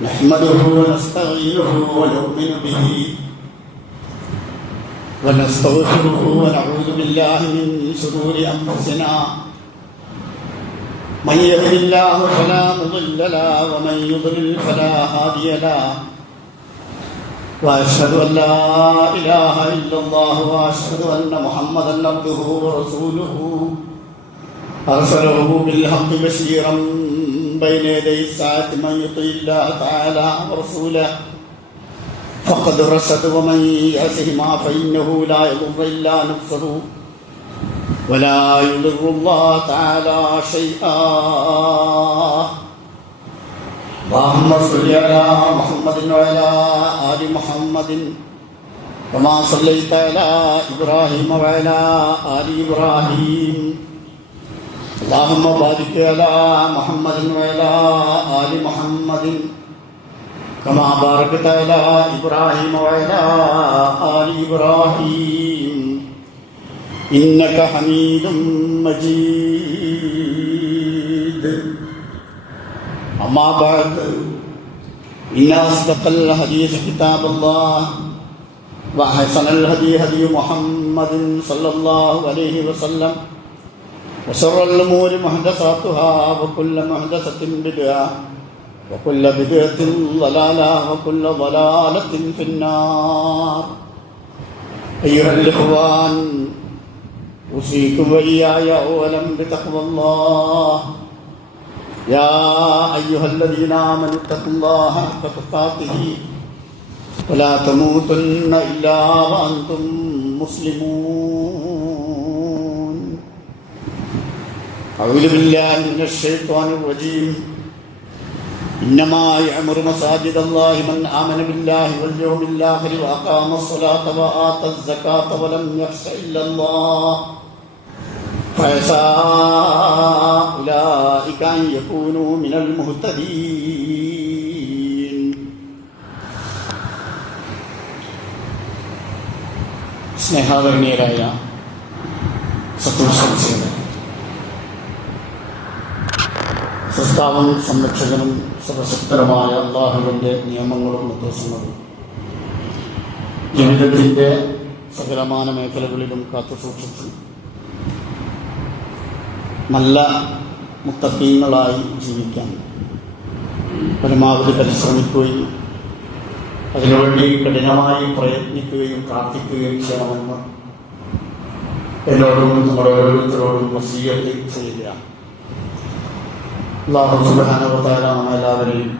نحمده ونستعينه ونؤمن به ونستغفره ونعوذ بالله من شرور أنفسنا من يهد الله فلا مضل له ومن يضلل فلا هادي له وأشهد أن لا إله إلا الله وأشهد أن محمدا عبده ورسوله أرسله بالحق بشيرا بين يدي الساعة من يطع الله تعالى ورسوله فقد رشد ومن يعصهما فإنه لا يضر إلا نفسه ولا يضر الله تعالى شيئا. اللهم صل على محمد وعلى آل محمد كما صليت على إبراهيم وعلى آل إبراهيم. اللهم بارك على محمد وعلى آل محمد كما باركت على إبراهيم وعلى آل إبراهيم إنك حميد مجيد. أما بعد إن أصدق الحديث كتاب الله وأحسن الهدي هدي محمد صلى الله عليه وسلم وشر الأمور محدثاتها وكل محدثة بدعة وكل بدعة ضلالة وكل ضلالة في النار. أيها الإخوان أوصيكم وإياي أولا بتقوى الله. يا أيها الذين آمنوا اتقوا الله حق تقاته ولا تموتن إلا وأنتم مسلمون. أعوذ بالله من الشيطان الرجيم. إنما يعمر مساجد الله من آمن بالله واليوم الآخر وأقام الصلاة وآتى الزكاة ولم يخش إلا الله فعسى أولئك أن يكونوا من المهتدين. സ്നേഹാദരണീയരായ സത്യവിശ്വാസികളെ, സൃഷ്ടാവും സംരക്ഷകനും സർവശക്തരമായ അല്ലാഹുവിൻ്റെ നിയമങ്ങളും നിർദ്ദേശങ്ങളും ജീവിതത്തിൻ്റെ സകലമാന മേഖലകളിലും കാത്തുസൂക്ഷിച്ച് നല്ല മുത്തഖീങ്ങളായി ജീവിക്കാൻ പരമാവധി പരിശ്രമിക്കുകയും അതിനുവേണ്ടി കഠിനമായി പ്രയത്നിക്കുകയും പ്രാർത്ഥിക്കുകയും ചെയ്യണമെന്ന് എന്നോടും നമ്മുടെ ഓരോരുത്തരോടും വസിയ്യത്ത് ചെയ്യുകയാണ്. അല്ലാഹു സുബ്ഹാനഹു വ തആല നമ്മളെല്ലാവരെയും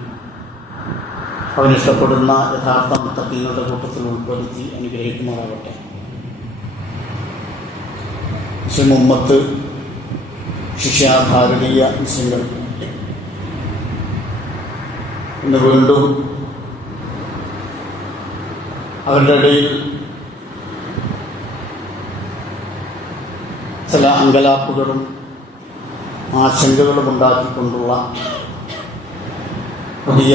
അവനിഷ്ടപ്പെടുന്ന യഥാർത്ഥ മുത്തഖീങ്ങളുടെ കൂട്ടത്തിൽ ഉൾപ്പെടുത്തി അനുഗ്രഹിക്കുമാറാകട്ടെ. മുസ്ലിം ഉമ്മത്ത്, ശിഷ്യ ഭാരതീയ മുസ്ലിങ്ങൾ ഇന്ന് വീണ്ടും അവരുടെ ഇടയിൽ ചില അങ്കലാപ്പുകളും ആശങ്കകളും ഉണ്ടാക്കിക്കൊണ്ടുള്ള പുതിയ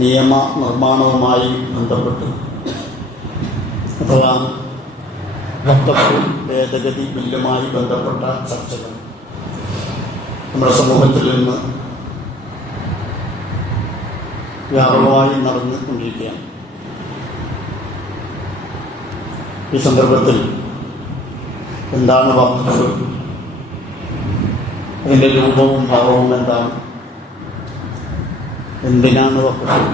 നിയമ നിർമ്മാണവുമായി ബന്ധപ്പെട്ട് അഥവാ വഖഫ് ഭേദഗതി ബില്ലുമായി ബന്ധപ്പെട്ട ചർച്ചകൾ നമ്മുടെ സമൂഹത്തിൽ നിന്ന് വ്യാപകമായി നടന്നുകൊണ്ടിരിക്കുകയാണ്. ഈ സന്ദർഭത്തിൽ എന്താണ് വഖഫ്, അതിൻ്റെ രൂപവും ഭാവവും എന്താണ്, എന്തിനാണ് വഖഫ്,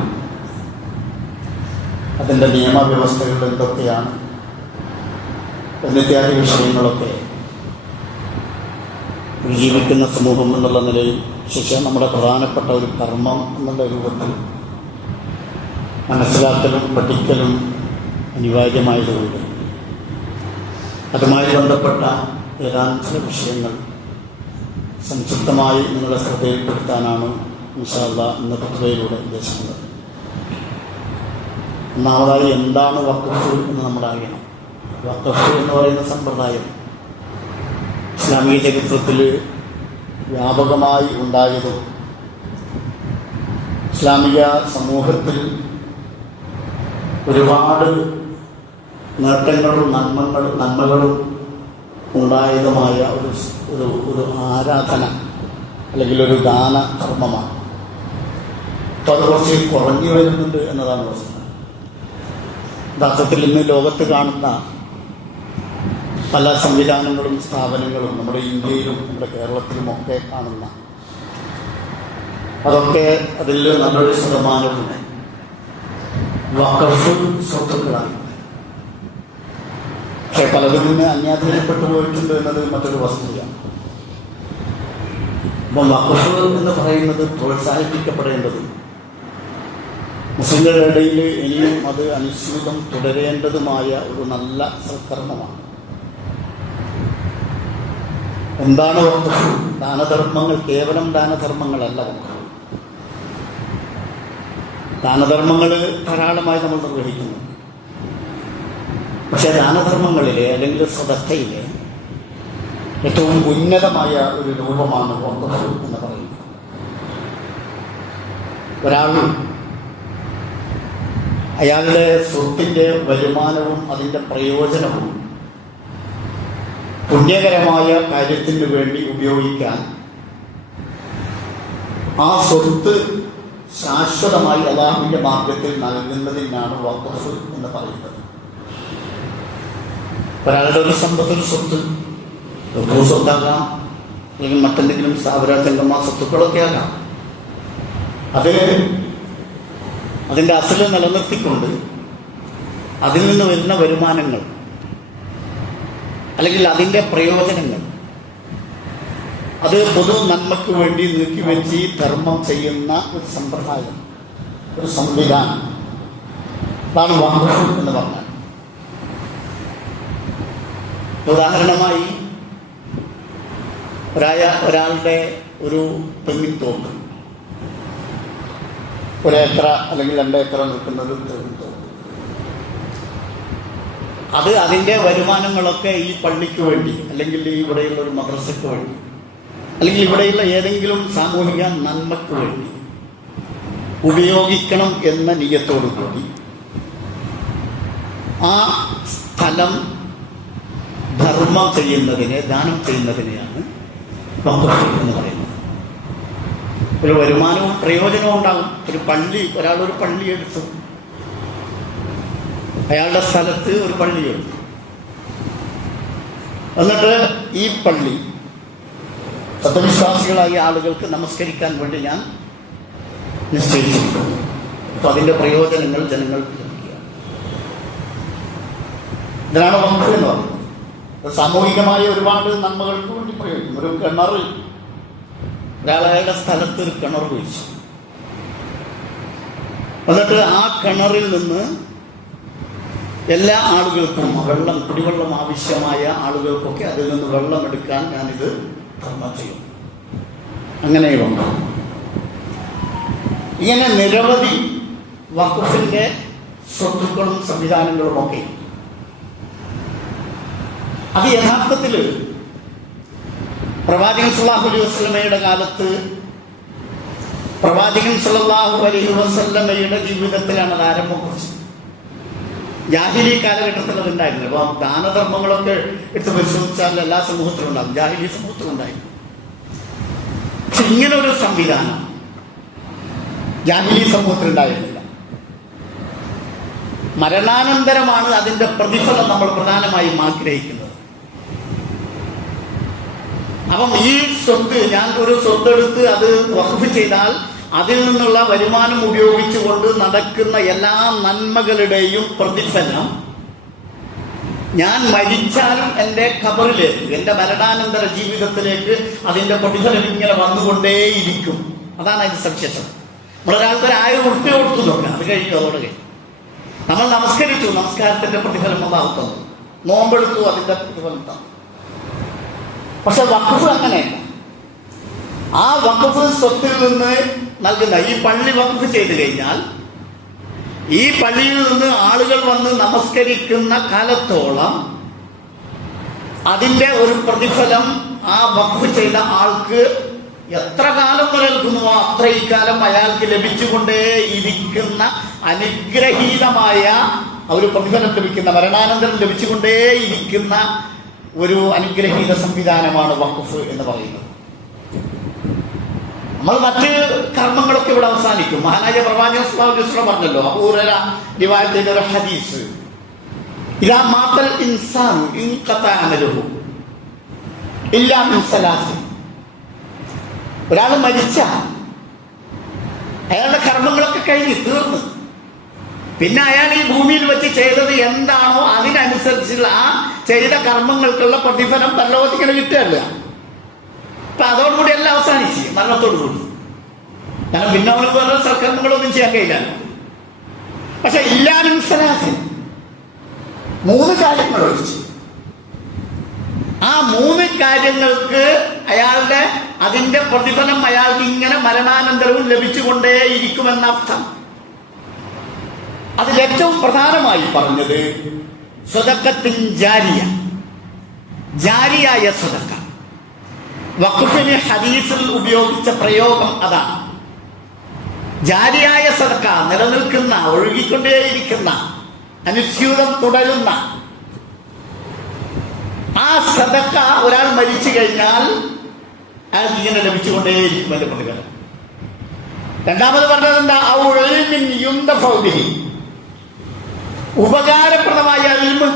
അതിൻ്റെ നിയമവ്യവസ്ഥകൾ എന്തൊക്കെയാണ് എന്നിത്യാദി വിഷയങ്ങളൊക്കെ ജീവിക്കുന്ന സമൂഹം എന്നുള്ള നിലയിൽ ശിക്ഷ നമ്മുടെ പ്രധാനപ്പെട്ട ഒരു കർമ്മം എന്നുള്ള രൂപത്തിൽ മനസ്സിലാക്കലും പഠിക്കലും അനിവാര്യമായതുകൊണ്ട് അതുമായി ബന്ധപ്പെട്ട ഏതാനും ചില വിഷയങ്ങൾ സംക്ഷിപ്തമായി നിങ്ങളുടെ ശ്രദ്ധയിൽപ്പെടുത്താനാണ് ഇൻഷാ അല്ലാഹ് ഇന്നത്തെ ഖുതുബയിലൂടെ ഉദ്ദേശിക്കുന്നത്. ഒന്നാമതായി എന്താണ് വഖഫ് എന്ന് നമ്മൾ അറിയണം. വഖഫ് എന്ന് പറയുന്ന സമ്പ്രദായം ഇസ്ലാമിക ചരിത്രത്തിൽ വ്യാപകമായി ഉണ്ടായതും ഇസ്ലാമിക സമൂഹത്തിൽ ഒരുപാട് നേട്ടങ്ങളും നന്മകളും ഉണ്ടായതുമായ ഒരു ആരാധന അല്ലെങ്കിൽ ഒരു ദാന കർമ്മമാണ്. അപ്പോൾ അത് കുറച്ച് കുറഞ്ഞു വരുന്നുണ്ട് എന്നതാണ് പ്രശ്നം. യഥാർത്ഥത്തിൽ ഇന്ന് ലോകത്ത് കാണുന്ന പല സംവിധാനങ്ങളും സ്ഥാപനങ്ങളും നമ്മുടെ ഇന്ത്യയിലും നമ്മുടെ കേരളത്തിലും ഒക്കെ കാണുന്ന അതൊക്കെ അതിൽ നല്ലൊരു ശതമാനവും വഖഫ് സ്വത്തുക്കളാണ്. പക്ഷെ പലതിൽ നിന്ന് അന്യാധീനപ്പെട്ടു പോയിട്ടുണ്ട് എന്നത് മറ്റൊരു വസ്തുതയാണ്. അപ്പം വഖഫ് എന്ന് പറയുന്നത് പ്രോത്സാഹിപ്പിക്കപ്പെടേണ്ടത് മുസ്ലിങ്ങളുടെ ഇടയിൽ ഇനിയും അത് അനുസ്യൂതം തുടരേണ്ടതുമായ ഒരു നല്ല സൽക്കർമ്മമാണ്. എന്താണ് വഖഫ്? ദാനധർമ്മങ്ങൾ, കേവലം ദാനധർമ്മങ്ങളല്ല വഖഫ്. ദാനധർമ്മങ്ങൾ ധാരാളമായി നമ്മൾ നിർവഹിക്കുന്നു. പക്ഷെ ദാനധർമ്മങ്ങളിലെ അല്ലെങ്കിൽ സദഖയിലെ ഏറ്റവും ഉന്നതമായ ഒരു രൂപമാണ് വഖഫ് എന്ന് പറയുന്നത്. ഒരാൾ അയാളുടെ സ്വത്തിൻ്റെ വരുമാനവും അതിൻ്റെ പ്രയോജനവും പുണ്യകരമായ കാര്യത്തിന് വേണ്ടി ഉപയോഗിക്കാൻ, ആ സ്വത്ത് ശാശ്വതമായി അല്ലാഹുവിന്റെ മാർഗത്തിൽ നൽകുന്നതിനാണ് വഖഫ് എന്ന് പറയുന്നത്. ഒരാളുടെ ഒരു സമ്പത്തിൽ സ്വത്ത്, സ്വത്താകാം, അല്ലെങ്കിൽ മറ്റെന്തെങ്കിലും സ്ഥാപന ജംഗമ സ്വത്തുക്കളൊക്കെ ആകാം. അതിൻ്റെ അസല് നിലനിർത്തിക്കൊണ്ട് അതിൽ നിന്ന് വരുന്ന വരുമാനങ്ങൾ അല്ലെങ്കിൽ അതിൻ്റെ പ്രയോജനങ്ങൾ അത് പൊതു നന്മയ്ക്ക് വേണ്ടി നീക്കിവെച്ച് ധർമ്മം ചെയ്യുന്ന ഒരു സമ്പ്രദായം, ഒരു സംവിധാനം, അതാണ് വഖഫ് എന്ന് പറഞ്ഞാൽ. ഉദാഹരണമായി ഒരാളുടെ ഒരു തെങ്ങിൻതോട്ട്, 1 ഏക്കർ അല്ലെങ്കിൽ 2 ഏക്കർ നിൽക്കുന്ന ഒരു തെങ്ങിൻതോട്ട്, അത് അതിൻ്റെ വരുമാനങ്ങളൊക്കെ ഈ പള്ളിക്ക് വേണ്ടി അല്ലെങ്കിൽ ഇവിടെയുള്ള ഒരു മദ്രസയ്ക്ക് വേണ്ടി അല്ലെങ്കിൽ ഇവിടെയുള്ള ഏതെങ്കിലും സാമൂഹിക നന്മയ്ക്ക് വേണ്ടി ഉപയോഗിക്കണം എന്ന നിയ്യത്തോടു കൂടി ആ സ്ഥലം ധർമ്മം ചെയ്യുന്നതിനെ, ദാനം ചെയ്യുന്നതിനെയാണ് വഖഫ് എന്ന് പറയുന്നത്. ഒരു വരുമാനവും പ്രയോജനവും ഉണ്ടാകും. ഒരാളൊരു പള്ളി എടുത്തു, അയാളുടെ സ്ഥലത്ത് ഒരു പള്ളി എടുത്തു, എന്നിട്ട് ഈ പള്ളി സത്യവിശ്വാസികളായ ആളുകൾക്ക് നമസ്കരിക്കാൻ വേണ്ടി ഞാൻ നിശ്ചയിച്ചിട്ടുണ്ട്. അപ്പൊ അതിന്റെ പ്രയോജനങ്ങൾ ജനങ്ങൾക്ക് ലഭിക്കുക. ഇതിനാണ് വഖഫ് എന്ന് പറയുന്നത്. സാമൂഹികമായ ഒരുപാട് നന്മകൾക്ക് വേണ്ടി പ്രയോഗിക്കും. ഒരു കിണർ, ഒരാളയാളുടെ സ്ഥലത്ത് ഒരു കിണർ കുഴിച്ചു, എന്നിട്ട് ആ കിണറിൽ നിന്ന് എല്ലാ ആളുകൾക്കും വെള്ളം, കുടിവെള്ളം ആവശ്യമായ ആളുകൾക്കൊക്കെ അതിൽ നിന്ന് വെള്ളം എടുക്കാൻ ഞാനിത് ധർമ്മം ചെയ്യും. അങ്ങനെയുണ്ട്. ഇങ്ങനെ നിരവധി വഖഫിന്റെ സ്വത്തുക്കളും സംവിധാനങ്ങളും ഒക്കെ. അത് യഥാർത്ഥത്തിൽ പ്രവാചകൻ സല്ലല്ലാഹു അലൈഹി വസല്ലമയുടെ കാലത്ത് പ്രവാചകൻ സല്ലല്ലാഹു അലൈഹി വസല്ലമയുടെ ജീവിതത്തിലാണ് അത് ആരംഭം കുറിച്ചത്. ജാഹിലി കാലഘട്ടത്തിൽ അതുണ്ടായിരുന്നു. അപ്പോൾ ദാനധർമ്മങ്ങളൊക്കെ എടുത്ത് പരിശോധിച്ചാൽ എല്ലാ സമൂഹത്തിലും ഉണ്ടാകും, ജാഹിലി സമൂഹത്തിലുണ്ടായിരുന്നു. പക്ഷെ ഇങ്ങനെ ഒരു സംവിധാനം ജാഹിലി സമൂഹത്തിലുണ്ടായിരുന്നില്ല. മരണാനന്തരമാണ് അതിന്റെ പ്രതിഫലം നമ്മൾ പ്രധാനമായും ആഗ്രഹിക്കുന്നത്. അപ്പം ഈ സ്വത്ത്, ഞാൻ ഒരു സ്വത്തെടുത്ത് അത് വഖഫ് ചെയ്താൽ അതിൽ നിന്നുള്ള വരുമാനം ഉപയോഗിച്ചുകൊണ്ട് നടക്കുന്ന എല്ലാ നന്മകളുടെയും പ്രതിഫലം ഞാൻ മരിച്ചാലും എൻ്റെ ഖബറിലേക്ക്, എൻ്റെ മരണാനന്തര ജീവിതത്തിലേക്ക് അതിൻ്റെ പ്രതിഫലം ഇങ്ങനെ വന്നുകൊണ്ടേയിരിക്കും. അതാണ് അതിന്റെ സവിശേഷത. നമ്മളൊരാൾക്ക് 1000 ഉറുപ്പിക കൊടുത്തു നോക്കാം, അത് കഴിഞ്ഞു, അതോടെ കഴിഞ്ഞു. നമ്മൾ നമസ്കരിച്ചു, നമസ്കാരത്തിന്റെ പ്രതിഫലം അല്ലാഹു തന്നു. നോമ്പെടുത്തു, അതിന്റെ പ്രതിഫലം തന്നു. പക്ഷെ വഖഫ് അങ്ങനെയല്ല. ആ വഖഫ് സ്വത്തിൽ നിന്ന് നൽകുന്ന, ഈ പള്ളി വഖഫ് ചെയ്തു കഴിഞ്ഞാൽ ഈ പള്ളിയിൽ നിന്ന് ആളുകൾ വന്ന് നമസ്കരിക്കുന്ന കാലത്തോളം അതിന്റെ ഒരു പ്രതിഫലം ആ വഖഫ് ചെയ്ത ആൾക്ക് എത്ര കാലം നിലനിൽക്കുന്നുവോ അത്രയും കാലം അയാൾക്ക് ലഭിച്ചുകൊണ്ടേയിരിക്കുന്ന അനുഗ്രഹീതമായ ഒരു പ്രതിഫലം ലഭിക്കുന്ന, മരണാനന്തരം ലഭിച്ചുകൊണ്ടേയിരിക്കുന്ന ഒരു അനുഗ്രഹീത സംവിധാനമാണ് വഖഫ് എന്ന് പറയുന്നത്. നമ്മൾ മറ്റ് കർമ്മങ്ങളൊക്കെ ഇവിടെ അവസാനിക്കും. മഹാനായ പ്രവാചകൻ സ്വല്ലല്ലാഹു അലൈഹി വസല്ലം പറഞ്ഞല്ലോ, അബൂ ഹുറൈറ റിവായത്ത് ചെയ്ത ഒരു ഹദീസ്, ഇദാ മാതൽ ഇൻസാനു ഇൻഖതാ അമലുഹു ഇല്ലാ മിൻ സലാസ്. ഒരാൾ മരിച്ച അയാളുടെ കർമ്മങ്ങളൊക്കെ കഴിഞ്ഞ് തീർന്നു, പിന്നെ അയാൾ ഈ ഭൂമിയിൽ വെച്ച് ചെയ്തത് എന്താണോ അതിനനുസരിച്ചുള്ള ആ ചെയ്ത കർമ്മങ്ങൾക്കുള്ള പ്രതിഫലം പരലോകത്തിങ്ങനെ കിട്ടുകയല്ല. അപ്പൊ അതോടുകൂടി എല്ലാം അവസാനിച്ച് മരണത്തോടുകൂടി. കാരണം പിന്നെ അവന് വേറെ സൽക്കർമ്മങ്ങളൊന്നും ചെയ്യാൻ കഴിയില്ലല്ലോ. പക്ഷെ ഇല്ലാനും സലാസിൻ 3 കാര്യങ്ങൾ ഒഴിച്ചു, ആ 3 കാര്യങ്ങൾക്ക് അയാളുടെ അതിന്റെ പ്രതിഫലം അയാൾക്ക് ഇങ്ങനെ മരണാനന്തരവും ലഭിച്ചുകൊണ്ടേയിരിക്കുമെന്നർത്ഥം. അതിൽ ഏറ്റവും പ്രധാനമായി പറഞ്ഞത് സ്വതക്കത്തിൻ ജാരിയ, ജാരിയായ സ്വതക്ക. വഖഫിന് ഹദീസിൽ ഉപയോഗിച്ച പ്രയോഗം അതാണ്. ജാരിയായ സദക്ക, നിലനിൽക്കുന്ന, ഒഴുകിക്കൊണ്ടേയിരിക്കുന്ന, അനുസ്യൂതം തുടരുന്ന ആ സദക്ക ഒരാൾ മരിച്ചു കഴിഞ്ഞാൽ അയാൾക്ക് ഇങ്ങനെ ലഭിച്ചുകൊണ്ടേയിരിക്കും എന്റെ പ്രതിഫലം. രണ്ടാമത് പറഞ്ഞത് എന്താ? ഉപകാരപ്രദമായ ഇൽമ്.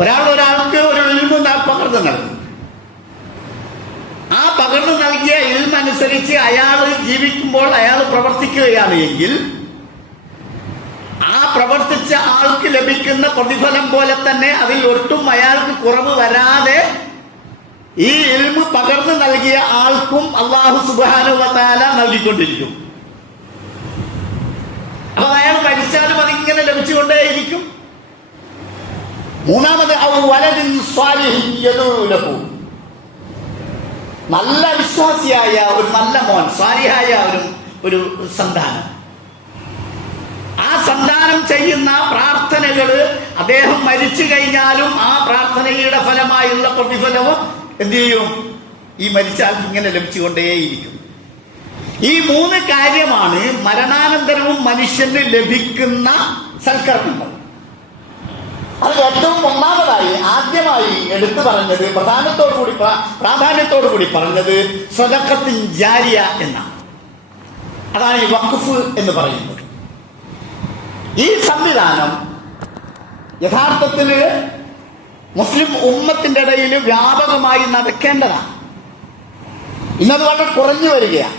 ഒരാൾക്ക് ഒരു ഇൽമ് പകർന്നു നൽകും. ആ പകർന്നു നൽകിയ ഇൽമ അനുസരിച്ച് അയാൾ ജീവിക്കുമ്പോൾ അയാൾ പ്രവർത്തിക്കുകയാണ് എങ്കിൽ ആ പ്രവർത്തിച്ച ആൾക്ക് ലഭിക്കുന്ന പ്രതിഫലം പോലെ തന്നെ അതിൽ ഒട്ടും അയാൾക്ക് കുറവ് വരാതെ ഈ ഇൽമ് പകർന്നു നൽകിയ ആൾക്കും അല്ലാഹു സുബ്ഹാനഹു വ തആല നൽകിക്കൊണ്ടിരിക്കും. അപ്പൊ അയാൾ മരിച്ചാലും അതിങ്ങനെ ലഭിച്ചുകൊണ്ടേയിരിക്കും. മൂന്നാമത് നല്ല വിശ്വാസിയായ ഒരു നല്ല മോൻ, സ്വാലിഹായ ഒരു സന്താനം. ആ സന്താനം ചെയ്യുന്ന പ്രാർത്ഥനകള് അദ്ദേഹം മരിച്ചു കഴിഞ്ഞാലും ആ പ്രാർത്ഥനയുടെ ഫലമായുള്ള പ്രതിഫലവും എന്ത് ചെയ്യും? ഈ മരിച്ചാൽ ഇങ്ങനെ ലഭിച്ചുകൊണ്ടേയിരിക്കും. ഈ 3 കാര്യമാണ് മരണാനന്തരവും മനുഷ്യന് ലഭിക്കുന്ന സൽക്കർമ്മങ്ങൾ. അത് ഏറ്റവും ഒന്നാമതായി ആദ്യമായി എടുത്തു പറഞ്ഞത്, പ്രാധാന്യത്തോടുകൂടി പറഞ്ഞത് സ്വതക്കത്തിൻ ജാരിയ എന്നാണ്. അതാണ് ഈ വഖഫ് എന്ന് പറയുന്നത്. ഈ സംവിധാനം യഥാർത്ഥത്തിൽ മുസ്ലിം ഉമ്മത്തിന്റെ ഇടയിൽ വ്യാപകമായി നടക്കേണ്ടതാണ്. ഇന്നത് വളരെ കുറഞ്ഞു വരികയാണ്.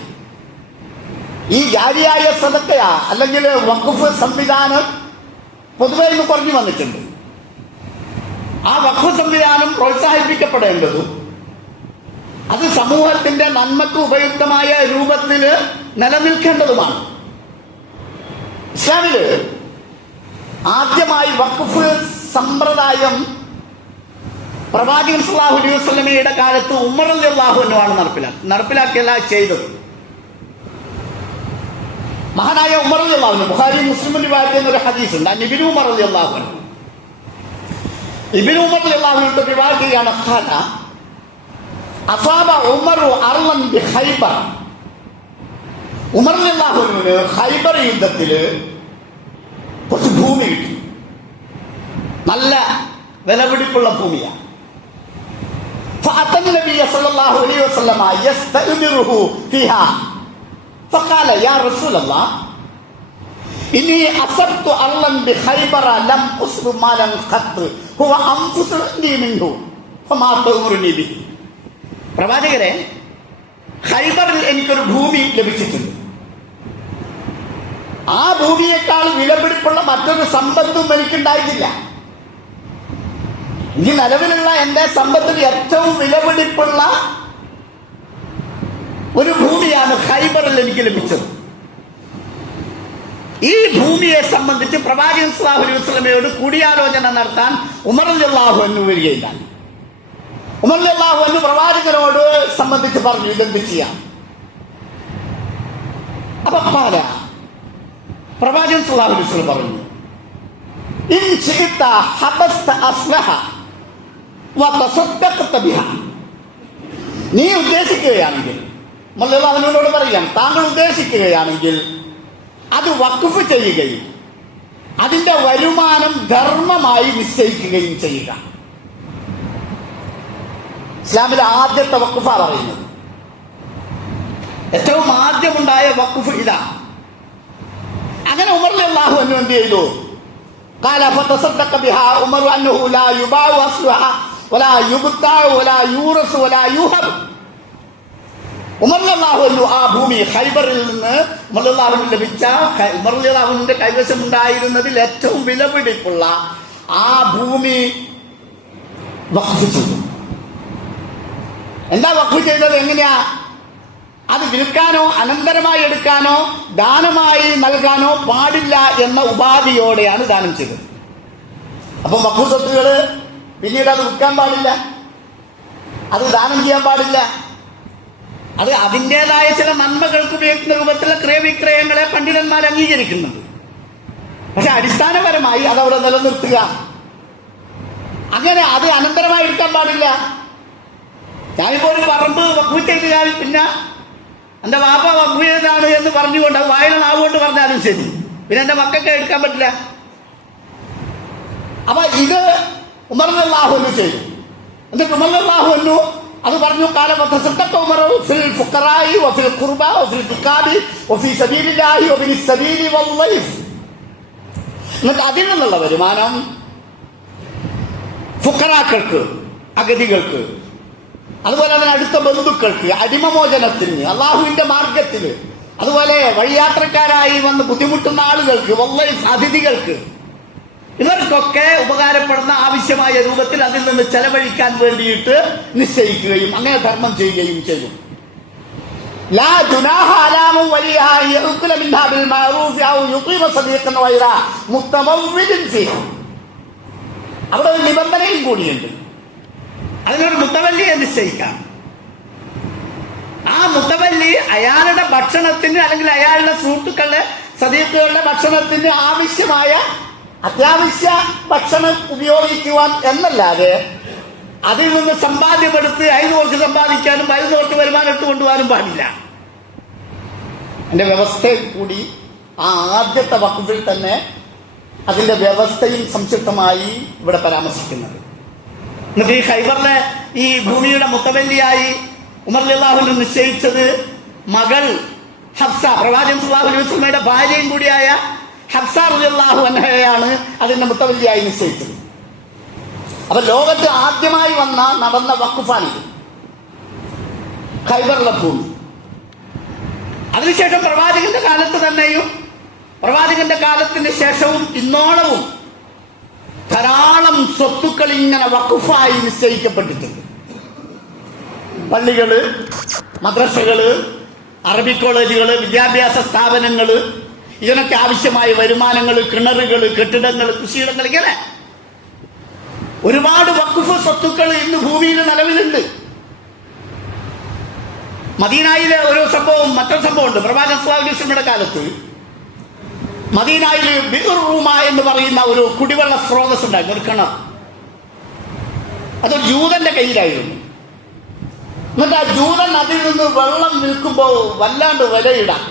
ഈ ജാരിയായ സദക്ക അല്ലെങ്കിൽ വഖഫ് സംവിധാനം പൊതുവെ ഇന്ന് കുറഞ്ഞു വന്നിട്ടുണ്ട്. ആ വഖഫ് സംവിധാനം പ്രോത്സാഹിപ്പിക്കപ്പെടേണ്ടതും അത് സമൂഹത്തിന്റെ നന്മക്ക് ഉപയുക്തമായ രൂപത്തിൽ നിലനിൽക്കേണ്ടതുമാണ്. ഇസ്ലാമില് ആദ്യമായി വഖഫ് സമ്പ്രദായം പ്രവാചകൻ സല്ലല്ലാഹു അലൈഹി വസല്ലമയുടെ കാലത്ത് ഉമർ റളിയല്ലാഹു അൻഹു ആണ് നടപ്പിലാക്കിയല്ല ചെയ്തത്. മഹാനായ ഉമർ റളിയല്ലാഹു അൻഹു, ബുഖാരി മുസ്ലിമിൽ റിവായത്ത് ചെയ്യുന്ന ഒരു ഹദീസ് ഉണ്ട്. ഇബ്നു ഉമർ റളിയല്ലാഹു അൻഹു, ഇബ്നു ഉമർ റളിയല്ലാഹു അൻഹു റിവായത്ത് ചെയ്യാണ്, ഖാല അസാബ ഉമറു അർളൻ ബിഖൈബർ. ഉമർ റളിയല്ലാഹു അൻഹുവിന് ഖൈബർ യുദ്ധത്തിൽ കുറച്ച് ഭൂമി കിട്ടി. നല്ല വിലപിടിപ്പുള്ള ഭൂമിയാണ്. فأتى النبي صلى الله عليه وسلم يستأمره فيها فقال يا رسول الله إني أصبت أرضا بخيبر لم أصب مالا قط هو أنفس لي منه فما تأمرني به. പ്രവാചകരെ, ഖൈബറിൽ എനിക്കൊരു ഭൂമി ലഭിച്ചിട്ടുണ്ട്. ആ ഭൂമിയേക്കാൾ വിലപിടിപ്പുള്ള മറ്റൊരു സമ്പത്തും എനിക്കുണ്ടായിട്ടില്ല. ഈ നിലവിലുള്ള എന്റെ സമ്പത്തിൽ ഏറ്റവും വിലപിടിപ്പുള്ള ഒരു ഭൂമിയാണ് ഖൈബറിൽ എനിക്ക് ലഭിച്ചത്. ഈ ഭൂമിയെ സംബന്ധിച്ച് പ്രവാചകൻ സല്ലല്ലാഹു അലൈഹി വസല്ലമയോട് കൂടിയാലോചന നടത്താൻ ഉമർ റളിയല്ലാഹു അൻഹു വരികയില്ല. ഉമർ റളിയല്ലാഹു അൻഹു പ്രവാചകനോട് സംബന്ധിച്ച് പറഞ്ഞു, ഇതെന്ത് ചെയ്യാം? അപ്പൊ പ്രവാചകൻ സല്ലല്ലാഹു അലൈഹി വസല്ലം പറഞ്ഞു, ഇൻ ശിഇത ഹബസ്ത അസ്ലഹ വതസദ്ദഖത ബിഹാ. നീ ഉദ്ദേശിക്കുകയാണെങ്കിൽ, അവനോട് പറയാം, താങ്കൾ ഉദ്ദേശിക്കുകയാണെങ്കിൽ അത് വഖഫ് ചെയ്യുകയും അതിന്റെ വരുമാനം ധർമ്മമായി നിശ്ചയിക്കുകയും ചെയ്യുക. ഇസ്ലാമിലെ ആദ്യത്തെ വഖഫാ പറയുന്നത്. ഏറ്റവും ആദ്യമുണ്ടായ വഖഫ് ഇതാണ്. അങ്ങനെ ഉമർ റളിയല്ലാഹു അൻഹു എന്ത് ചെയ്തു? ഖാല ഫതസദ്ദഖ ബിഹാ ഉമർ അന്നഹു ലാ യുബാഉ അസ്ലുഹ വലാ യുബ്താഉ വലാ യൂറസു വലാ യുഹബ്. ഉമർ റളിയല്ലാഹു അൻഹു ആ ഭൂമി ഖൈബറിൽ നിന്ന് ഉമർ റളിയല്ലാഹു അൻഹു ലഭിച്ച ഉമർ റളിയല്ലാഹു അൻഹുവിന്റെ കൈവശം ഉണ്ടായിരുന്നതിൽ ഏറ്റവും വിലപിടിപ്പുള്ള ആ ഭൂമി വഖഫ് ചെയ്തു. എന്താ വഖഫ് ചെയ്തത്? എങ്ങനെയാ? അത് വിൽക്കാനോ അനന്തരമായി എടുക്കാനോ ദാനമായി നൽകാനോ പാടില്ല എന്ന ഉപാധിയോടെയാണ് ദാനം ചെയ്തത്. അപ്പം വഖഫ് സ്വത്തുകൾ പിന്നീട് അത് വിൽക്കാൻ പാടില്ല, അത് ദാനം ചെയ്യാൻ പാടില്ല. അത് അതിൻ്റെതായ ചില നന്മകൾക്ക് ഉപയോഗിക്കുന്ന രൂപത്തിലുള്ള ക്രയവിക്രയങ്ങളെ പണ്ഡിതന്മാർ അംഗീകരിക്കുന്നുണ്ട്. പക്ഷെ അടിസ്ഥാനപരമായി അതവിടെ നിലനിർത്തുക, അങ്ങനെ അത് അനന്തരമായി എടുക്കാൻ പാടില്ല. ഞാനിപ്പോ ഒരു പറമ്പ് വഖഫ് ചെയ്താൽ പിന്നെ എന്റെ വാപ്പ വഖഫ് ചെയ്തതാണ് എന്ന് പറഞ്ഞുകൊണ്ട് അത് വായന നാവുകൊണ്ട് പറഞ്ഞാലും ശരി, പിന്നെ എന്റെ മക്കൾക്ക് എടുക്കാൻ പറ്റില്ല. അപ്പൊ ഇത് ഉമർ റളിയല്ലാഹു അൻഹു ചെയ്തു. എന്നിട്ട് ഉമർ റളിയല്ലാഹു അൻഹു അത് പറഞ്ഞു, ഖാല ഫതസദ്ദഖ ഉമറു ഫിൽ ഫുഖറാഇ വഫിൽ ഖുർബ വഫിൽ തുഖാബി വഫി സബീലില്ലാഹി വബിനി സബീലി വല്ലൈഫ്. എന്നിട്ട് അതിൽ നിന്നുള്ള വരുമാനം ഫുഖറാക്കൾക്ക്, അഗതികൾക്ക്, അതുപോലെ തന്നെ അടുത്ത ബന്ധുക്കൾക്ക്, അടിമമോചനത്തിന്, അള്ളാഹുവിന്റെ മാർഗത്തിന്, അതുപോലെ വഴിയാത്രക്കാരായി വന്ന് ബുദ്ധിമുട്ടുന്ന ആളുകൾക്ക്, വല്ലൈഫ് അതിഥികൾക്ക്, ഇവർക്കൊക്കെ ഉപകാരപ്പെടുന്ന ആവശ്യമായ രൂപത്തിൽ അതിൽ നിന്ന് ചെലവഴിക്കാൻ വേണ്ടിയിട്ട് നിശ്ചയിക്കുകയും അങ്ങനെ ധർമ്മം ചെയ്യുകയും ചെയ്യും. ലാ ജുനാഹ അലാ മൻ വലിയ യഅകുല മിൻഹാ ബിൽ മഅറൂഫ് ഔ യുഖീമ സദീഖൻ വൈറ മുത്തമവ്വിദിൻ ഫീഹി. അവിടെ ഒരു നിബന്ധനയും കൂടിയുണ്ട്. അതിനൊരു മുത്തവല്ലിയെ നിശ്ചയിക്കാം. ആ മുത്തവല്ലി അയാളുടെ ഭക്ഷണത്തിന് അല്ലെങ്കിൽ അയാളുടെ സുഹൃത്തുക്കളുടെ സദീഖുകളുടെ ഭക്ഷണത്തിന് ആവശ്യമായ അത്യാവശ്യ ഭക്ഷണം ഉപയോഗിക്കുവാൻ എന്നല്ലാതെ അതിൽ നിന്ന് സമ്പാദ്യപ്പെടുത്ത് അതിന് കുറച്ച് സമ്പാദിക്കാനും അതിന് കുറച്ച് വരുമാനം ഇട്ട് കൊണ്ടുപോകാനും പാടില്ല. എന്റെ വ്യവസ്ഥയിൽ കൂടി ആ ആദ്യത്തെ വഖഫിൽ തന്നെ അതിന്റെ വ്യവസ്ഥയും സംക്ഷിപ്തമായി ഇവിടെ പരാമർശിക്കുന്നത്. എന്നിട്ട് ഈ ഖൈബറിലെ ഈ ഭൂമിയുടെ മുത്തവല്ലിയായി ഉമർ റളിയല്ലാഹു അൻഹു നിശ്ചയിച്ചത് മകൾ ഹഫ്സ, പ്രവാചകൻ സല്ലല്ലാഹു അലൈഹി വസല്ലമയുടെ ഭാര്യയും കൂടിയായ ഹഫ്സ റളിയല്ലാഹു അൻഹയാണ് അതിന്റെ മുത്തവല്ലിയായി നിശ്ചയിച്ചത്. അപ്പൊ ലോകത്ത് ആദ്യമായി നടന്ന വഖഫാണിത്, ഖൈബറിലെ ഭൂമി. അതിനുശേഷം പ്രവാചകന്റെ കാലത്ത് തന്നെയും പ്രവാചകന്റെ കാലത്തിന് ശേഷവും ഇന്നോളവും ധാരാളം സ്വത്തുക്കൾ ഇങ്ങനെ വഖഫായി നിശ്ചയിക്കപ്പെട്ടിട്ടുണ്ട്. പള്ളികള്, മദ്രസകള്, അറബി കോളേജുകള്, വിദ്യാഭ്യാസ സ്ഥാപനങ്ങള്, ഇതിനൊക്കെ ആവശ്യമായ വരുമാനങ്ങൾ, കിണറുകൾ, കെട്ടിടങ്ങൾ, കൃഷിയിടങ്ങൾ, ഇങ്ങനെ ഒരുപാട് വഖഫ് സ്വത്തുക്കൾ ഇന്ന് ഭൂമിയിൽ നിലവിലുണ്ട്. മദീനയിലെ ഒരു സംഭവം, മറ്റൊരു സംഭവമുണ്ട്. പ്രവാചകൻ സല്ലല്ലാഹു അലൈഹി വസല്ലമയുടെ കാലത്ത് മദീനയിൽ ബിർ റൂമ എന്ന് പറയുന്ന ഒരു കുടിവെള്ള സ്രോതസ് ഉണ്ടായിരുന്നു, ഒരു കിണർ. അതൊരു ജൂതന്റെ കയ്യിലായിരുന്നു. എന്നിട്ട് ആ ജൂതൻ അതിൽ നിന്ന് വെള്ളം വിൽക്കുമ്പോൾ വല്ലാണ്ട് വിലയിടാം.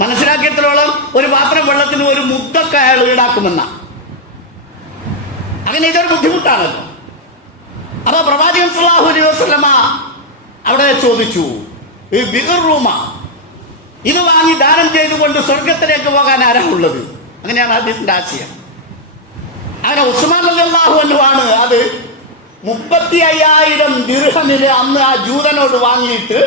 മനസ്സിലാക്കിയത്തോളം ഒരു പാത്രം വെള്ളത്തിന് ഒരു മുദ്ദൊക്കെ അയാൾ ഈടാക്കുമെന്ന. അങ്ങനെ ഇതൊരു ബുദ്ധിമുട്ടാണല്ലോ. അപ്പൊ പ്രവാചകൻ സല്ലല്ലാഹു അലൈഹി വസല്ലമ അവിടെ ചോദിച്ചു, ഈ ബിർ റൂമ ഇത് വാങ്ങി ദാനം ചെയ്തുകൊണ്ട് സ്വർഗത്തിലേക്ക് പോകാൻ ആരാ ഉള്ളത്? അങ്ങനെയാണ് ഹദീസിന്റെ ആശയം. അങ്ങനെ ഉസ്മാൻ റളിയല്ലാഹു അൻഹു ആണ് അത് 35,000 ദിർഹമിന് അന്ന് ആ ജൂതനോട് വാങ്ങിയിട്ട്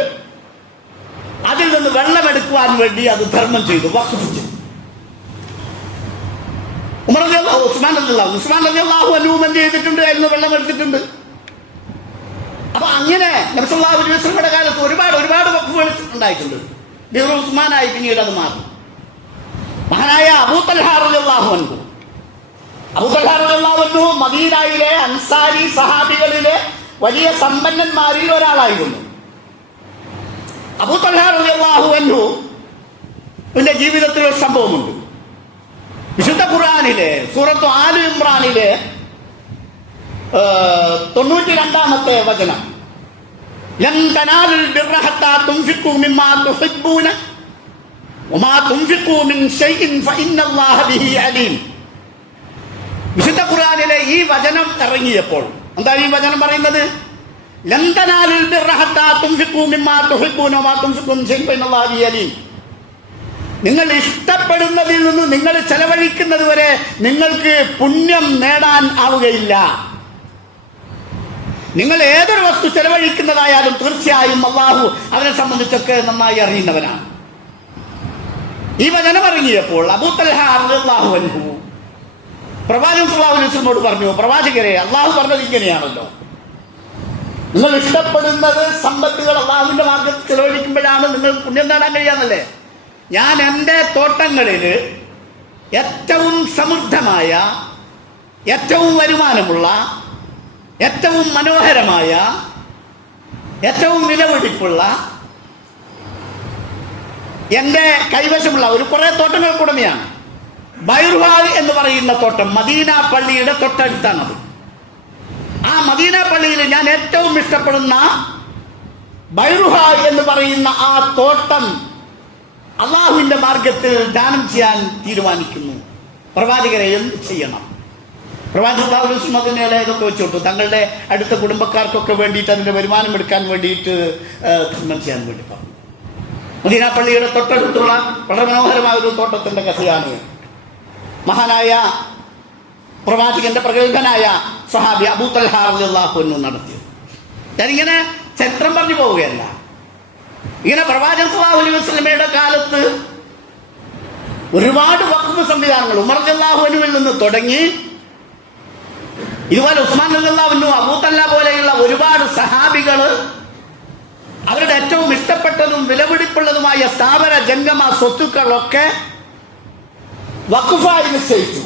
അതിൽ നിന്ന് വെള്ളമെടുക്കുവാൻ വേണ്ടി അത് ധർമ്മം ചെയ്തു, വഖഫ് ചെയ്തു. ഉസ്മാൻ റളിയല്ലാഹു അൻഹു എന്ത് ചെയ്തിട്ടുണ്ട്? അതിൽ നിന്ന് വെള്ളം എടുത്തിട്ടുണ്ട്. അപ്പൊ അങ്ങനെ നബി സല്ലല്ലാഹു അലൈഹി വസല്ലമയുടെ കാലത്ത് ഒരുപാട് വഖഫുകൾ ഉണ്ടായിട്ടുണ്ട്. ബിർ ഉസ്മാനായി പിന്നീട് അത് മാറി. മഹാനായ അബൂ തൽഹ റളിയല്ലാഹു അൻഹു മദീനയിലെ അൻസാരി സഹാബികളിലെ വലിയ സമ്പന്നന്മാരിൽ ഒരാളായിരുന്നു. അബൂ തൽഹ റളിയല്ലാഹു അൻഹുവിന്റെ ജീവിതത്തിൽ ഒരു സംഭവമുണ്ട്. വിശുദ്ധ ഖുർആനിലെ സൂറത്ത് ആലു ഇമ്രാനിലെ 92-ാമത്തെ വചനം, ലൻ തനാലുൽ ബിർറ ഹത്താ തുൻഫിഖൂ മിമ്മാ തുഹിബ്ബൂന വമാ തുൻഫിഖൂ മിൻ ശൈഇൻ ഫഇന്നല്ലാഹ ബിഹി അലീം. വിശുദ്ധ ഖുർആനിലെ ഈ വചനം ഇറങ്ങിയപ്പോൾ എന്താണ് ഈ വചനം പറയുന്നത്? ലൻ തനാലുൽ ബിർറ ഹത്താ തുൻഫിഖൂ മിമ്മാ തുഹിബ്ബൂന വമാ തുൻഫിഖൂ മിൻ ഷൈഇൻ ഫഇന്നല്ലാഹ ബിഹി അലീം. നിങ്ങൾ ഇഷ്ടപ്പെടുന്നതിൽ നിന്ന് നിങ്ങൾ ചെലവഴിക്കുന്നത് വരെ നിങ്ങൾക്ക് പുണ്യം നേടാൻ ആവുകയില്ല. നിങ്ങൾ ഏതൊരു വസ്തു ചെലവഴിക്കുന്നതായാലും തീർച്ചയായും അല്ലാഹു അതിനെ സംബന്ധിച്ചൊക്കെ നന്നായി അറിയുന്നവനാണ്. ഈ വചനം ഇറങ്ങിയപ്പോൾ അബൂ തൽഹ റളിയല്ലാഹു അൻഹു പ്രവാചകൻ സല്ലല്ലാഹു അലൈഹി വസല്ലമയോട് പറഞ്ഞു, പ്രവാചകരെ, അല്ലാഹു പറഞ്ഞത് ഇങ്ങനെയാണല്ലോ, നിങ്ങൾ ഇഷ്ടപ്പെടുന്നത് സമ്പത്തുകൾ അല്ലാഹുവിന്റെ മാർഗ്ഗത്തിൽ ചെലവഴിക്കുമ്പോഴാണ് നിങ്ങൾ പുണ്യം നേടാൻ കഴിയാന്നല്ലേ. ഞാൻ എൻ്റെ തോട്ടങ്ങളിൽ ഏറ്റവും സമൃദ്ധമായ, ഏറ്റവും വരുമാനമുള്ള, ഏറ്റവും മനോഹരമായ, ഏറ്റവും വിലപിടിപ്പുള്ള എൻ്റെ കൈവശമുള്ള ഒരു കുറേ തോട്ടങ്ങൾക്കുടമയാണ്. ബൈറുഹാ എന്ന് പറയുന്ന തോട്ടം മദീന പള്ളിയുടെ തൊട്ടടുത്താണത്. ആ മദീന പള്ളിയിൽ ഞാൻ ഏറ്റവും ഇഷ്ടപ്പെടുന്ന ബൈറുഹാ എന്ന് പറയുന്ന ആ തോട്ടം അള്ളാഹുവിന്റെ മാർഗത്തിൽ ദാനം ചെയ്യാൻ തീരുമാനിക്കുന്നു. പ്രവാചകരെ എന്ത് ചെയ്യണം? പ്രവാചകൻ അതിനൊക്കെ വെച്ചോട്ടു തങ്ങളുടെ അടുത്ത കുടുംബക്കാർക്കൊക്കെ വേണ്ടിയിട്ട് അതിന്റെ വരുമാനം എടുക്കാൻ വേണ്ടിയിട്ട് ധർമ്മം ചെയ്യാൻ വേണ്ടി പറഞ്ഞു. മദീന പള്ളിയുടെ തൊട്ടടുത്തുള്ള വളരെ മനോഹരമായ ഒരു തോട്ടത്തിന്റെ കഥയാണ് മഹാനായ പ്രവാചകന്റെ പ്രഗത്ഭനായ സ്വഹാബി അബൂ തൽഹ റളിയല്ലാഹു അൻഹു നടത്തിയത്. ഞാനിങ്ങനെ ചരിത്രം പറഞ്ഞു പോവുകയല്ല. ഇങ്ങനെ പ്രവാചകൻ സല്ലല്ലാഹു അലൈഹി വസല്ലമയുടെ കാലത്ത് ഒരുപാട് വഖഫ് സംവിധാനങ്ങൾ ഉമർ റളിയല്ലാഹു അൻഹുവിൽ നിന്ന് തുടങ്ങി ഇതുപോലെ ഉസ്മാൻ റളിയല്ലാഹു അൻഹു, അബൂ തൽഹ പോലെയുള്ള ഒരുപാട് സഹാബികൾ അവരുടെ ഏറ്റവും ഇഷ്ടപ്പെട്ടതും വിലപിടിപ്പുള്ളതുമായ സ്ഥാപന ജംഗമ സ്വത്തുക്കളൊക്കെ വഖഫായി നിശ്ചയിച്ചു.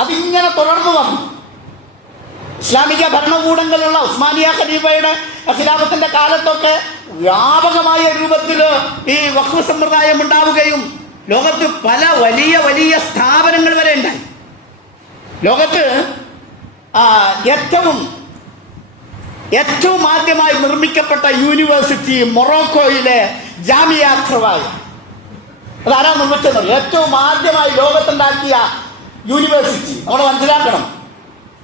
അതിങ്ങനെ തുടർന്നു വന്നു. ഇസ്ലാമിക ഭരണകൂടങ്ങളുള്ള ഉസ്മാനിയ ഖലീഫയുടെ ഖിലാഫത്തിന്റെ കാലത്തൊക്കെ വ്യാപകമായ രൂപത്തിൽ ഈ വഖഫ് സമ്പ്രദായം ഉണ്ടാവുകയും ലോകത്ത് പല വലിയ വലിയ സ്ഥാപനങ്ങൾ വരെ ഉണ്ടായി. ലോകത്ത് ഏറ്റവും ആദ്യമായി നിർമ്മിക്കപ്പെട്ട യൂണിവേഴ്സിറ്റി മൊറോക്കോയിലെ ജാമിയ ഖവായ. അതാരാ നിർമ്മിച്ചത്? ഏറ്റവും ആദ്യമായി ലോകത്തുണ്ടാക്കിയ യൂണിവേഴ്സിറ്റി. നമ്മൾ മനസ്സിലാക്കണം.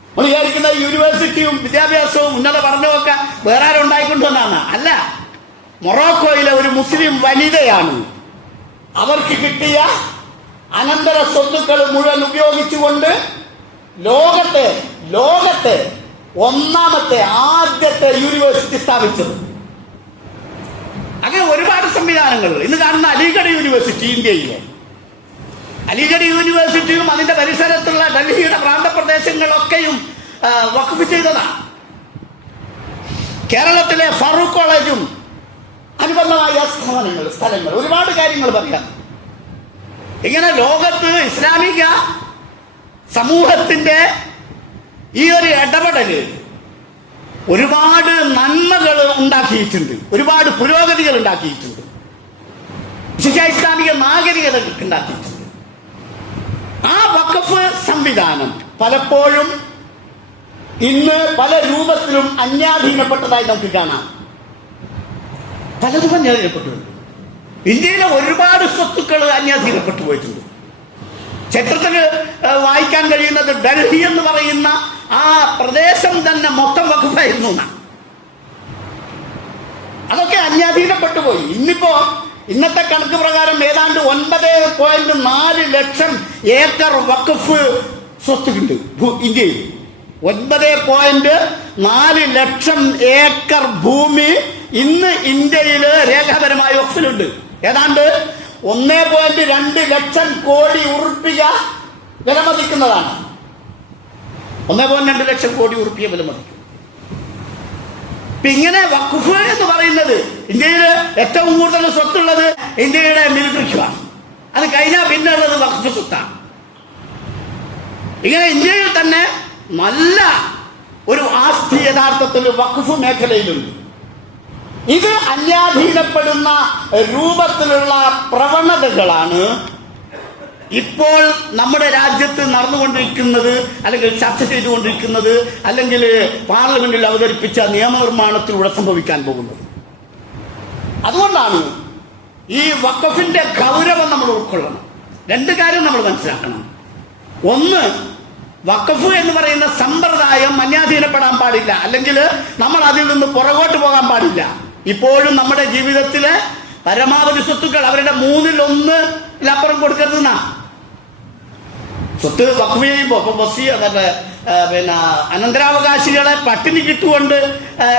നമ്മൾ വിചാരിക്കുന്ന യൂണിവേഴ്സിറ്റിയും വിദ്യാഭ്യാസവും ഉന്നത പഠനവും ഒക്കെ വേറെ ആരും ഉണ്ടായിക്കൊണ്ടുവന്നാണ്. അല്ല, മൊറോക്കോയിലെ ഒരു മുസ്ലിം വനിതയാണ് അവർക്ക് കിട്ടിയ അനന്തര സ്വത്തുക്കൾ മുഴുവൻ ഉപയോഗിച്ചുകൊണ്ട് ലോകത്തെ ഒന്നാമത്തെ ആദ്യത്തെ യൂണിവേഴ്സിറ്റി സ്ഥാപിച്ചത്. അങ്ങനെ ഒരുപാട് സംവിധാനങ്ങൾ. ഇന്ന് കാണുന്ന അലിഗഡ് യൂണിവേഴ്സിറ്റി, ഇന്ത്യയിലെ അലിഗഡ് യൂണിവേഴ്സിറ്റിയും അതിന്റെ പരിസരത്തുള്ള ഡൽഹിയുടെ പ്രാന്തപ്രദേശങ്ങളൊക്കെയും വഖഫ് ചെയ്തതാണ്. കേരളത്തിലെ ഫറൂഖ് കോളേജും അനുബന്ധമായ സ്ഥലങ്ങൾ ഒരുപാട് കാര്യങ്ങൾ പറയാം. ഇങ്ങനെ ലോകത്ത് ഇസ്ലാമിക സമൂഹത്തിന്റെ ഈ ഒരു ഇടപെടല് ഒരുപാട് നന്മകൾ ഉണ്ടാക്കിയിട്ടുണ്ട്, ഒരുപാട് പുരോഗതികൾ ഉണ്ടാക്കിയിട്ടുണ്ട്, ഇസ്ലാമിക നാഗരികത ഉണ്ടാക്കിയിട്ടുണ്ട്. ആ വഖഫ് സംവിധാനം പലപ്പോഴും ഇന്ന് പല രൂപത്തിലും അന്യാധീനപ്പെട്ടതായി നമുക്ക് കാണാം. പലതും അന്യാധീനപ്പെട്ടിട്ടുണ്ട്. ഇന്ത്യയിലെ ഒരുപാട് സ്വത്തുക്കൾ അന്യാധീനപ്പെട്ടു പോയിട്ടുണ്ട്. ചരിത്രത്തിൽ വായിക്കാൻ കഴിയുന്നത് ഡൽഹി എന്ന് പറയുന്ന ആ പ്രദേശം തന്നെ മൊത്തം വഖഫായിരുന്നു. അതൊക്കെ അന്യാധീനപ്പെട്ടു പോയി. ഇന്നത്തെ കണക്ക് പ്രകാരം ഏതാണ്ട് 9.4 ലക്ഷം ഏക്കർ വഖഫ് സ്വത്തുണ്ട് ഇന്ത്യയിൽ. 9.4 ലക്ഷം ഏക്കർ ഭൂമി ഇന്ന് ഇന്ത്യയിൽ രേഖാപരമായ വഖഫിലുണ്ട്. ഏതാണ്ട് 1.2 ലക്ഷം കോടി ഉറുപ്പിക വിലമതിക്കുന്നതാണ്. 1.2 ലക്ഷം കോടി ഉറുപ്പിക വിലമതിക്കും. ഇങ്ങനെ വഖഫ് എന്ന് പറയുന്നത് ഇന്ത്യയിൽ ഏറ്റവും കൂടുതൽ സ്വത്തുള്ളത് ഇന്ത്യയുടെ മിലിറ്ററിക്കുമാണ്. അത് കഴിഞ്ഞാൽ പിന്നെ ഉള്ളത് വഖഫ് സ്വത്താണ്. ഇങ്ങനെ ഇന്ത്യയിൽ തന്നെ നല്ല ഒരു ആസ്തി യഥാർത്ഥത്തിൽ വഖഫ് മേഖലയിലുണ്ട്. ഇത് അന്യാധീനപ്പെടുന്ന രൂപത്തിലുള്ള പ്രവണതകളാണ് ഇപ്പോൾ നമ്മുടെ രാജ്യത്ത് നടന്നുകൊണ്ടിരിക്കുന്നത്, അല്ലെങ്കിൽ ചർച്ച ചെയ്തുകൊണ്ടിരിക്കുന്നത്, അല്ലെങ്കിൽ പാർലമെന്റിൽ അവതരിപ്പിച്ച നിയമനിർമ്മാണത്തിലൂടെ സംഭവിക്കാൻ പോകുന്നത്. അതുകൊണ്ടാണ് ഈ വഖഫിന്റെ ഗൗരവം നമ്മൾ ഉൾക്കൊള്ളണം. 2 കാര്യം നമ്മൾ മനസ്സിലാക്കണം. ഒന്ന്, വഖഫ് എന്ന് പറയുന്ന സമ്പ്രദായം അന്യാധീനപ്പെടാൻ പാടില്ല, അല്ലെങ്കിൽ നമ്മൾ അതിൽ നിന്ന് പുറകോട്ട് പോകാൻ പാടില്ല. ഇപ്പോഴും നമ്മുടെ ജീവിതത്തിലെ പരമാവധി സ്വത്തുക്കൾ അവരുടെ 1/3 കൊടുക്കരുതെന്നാ. സ്വത്ത് വഖഫ് ചെയ്യുമ്പോൾ പിന്നെ അനന്തരാവകാശികളെ പട്ടിണി കിട്ടുകൊണ്ട്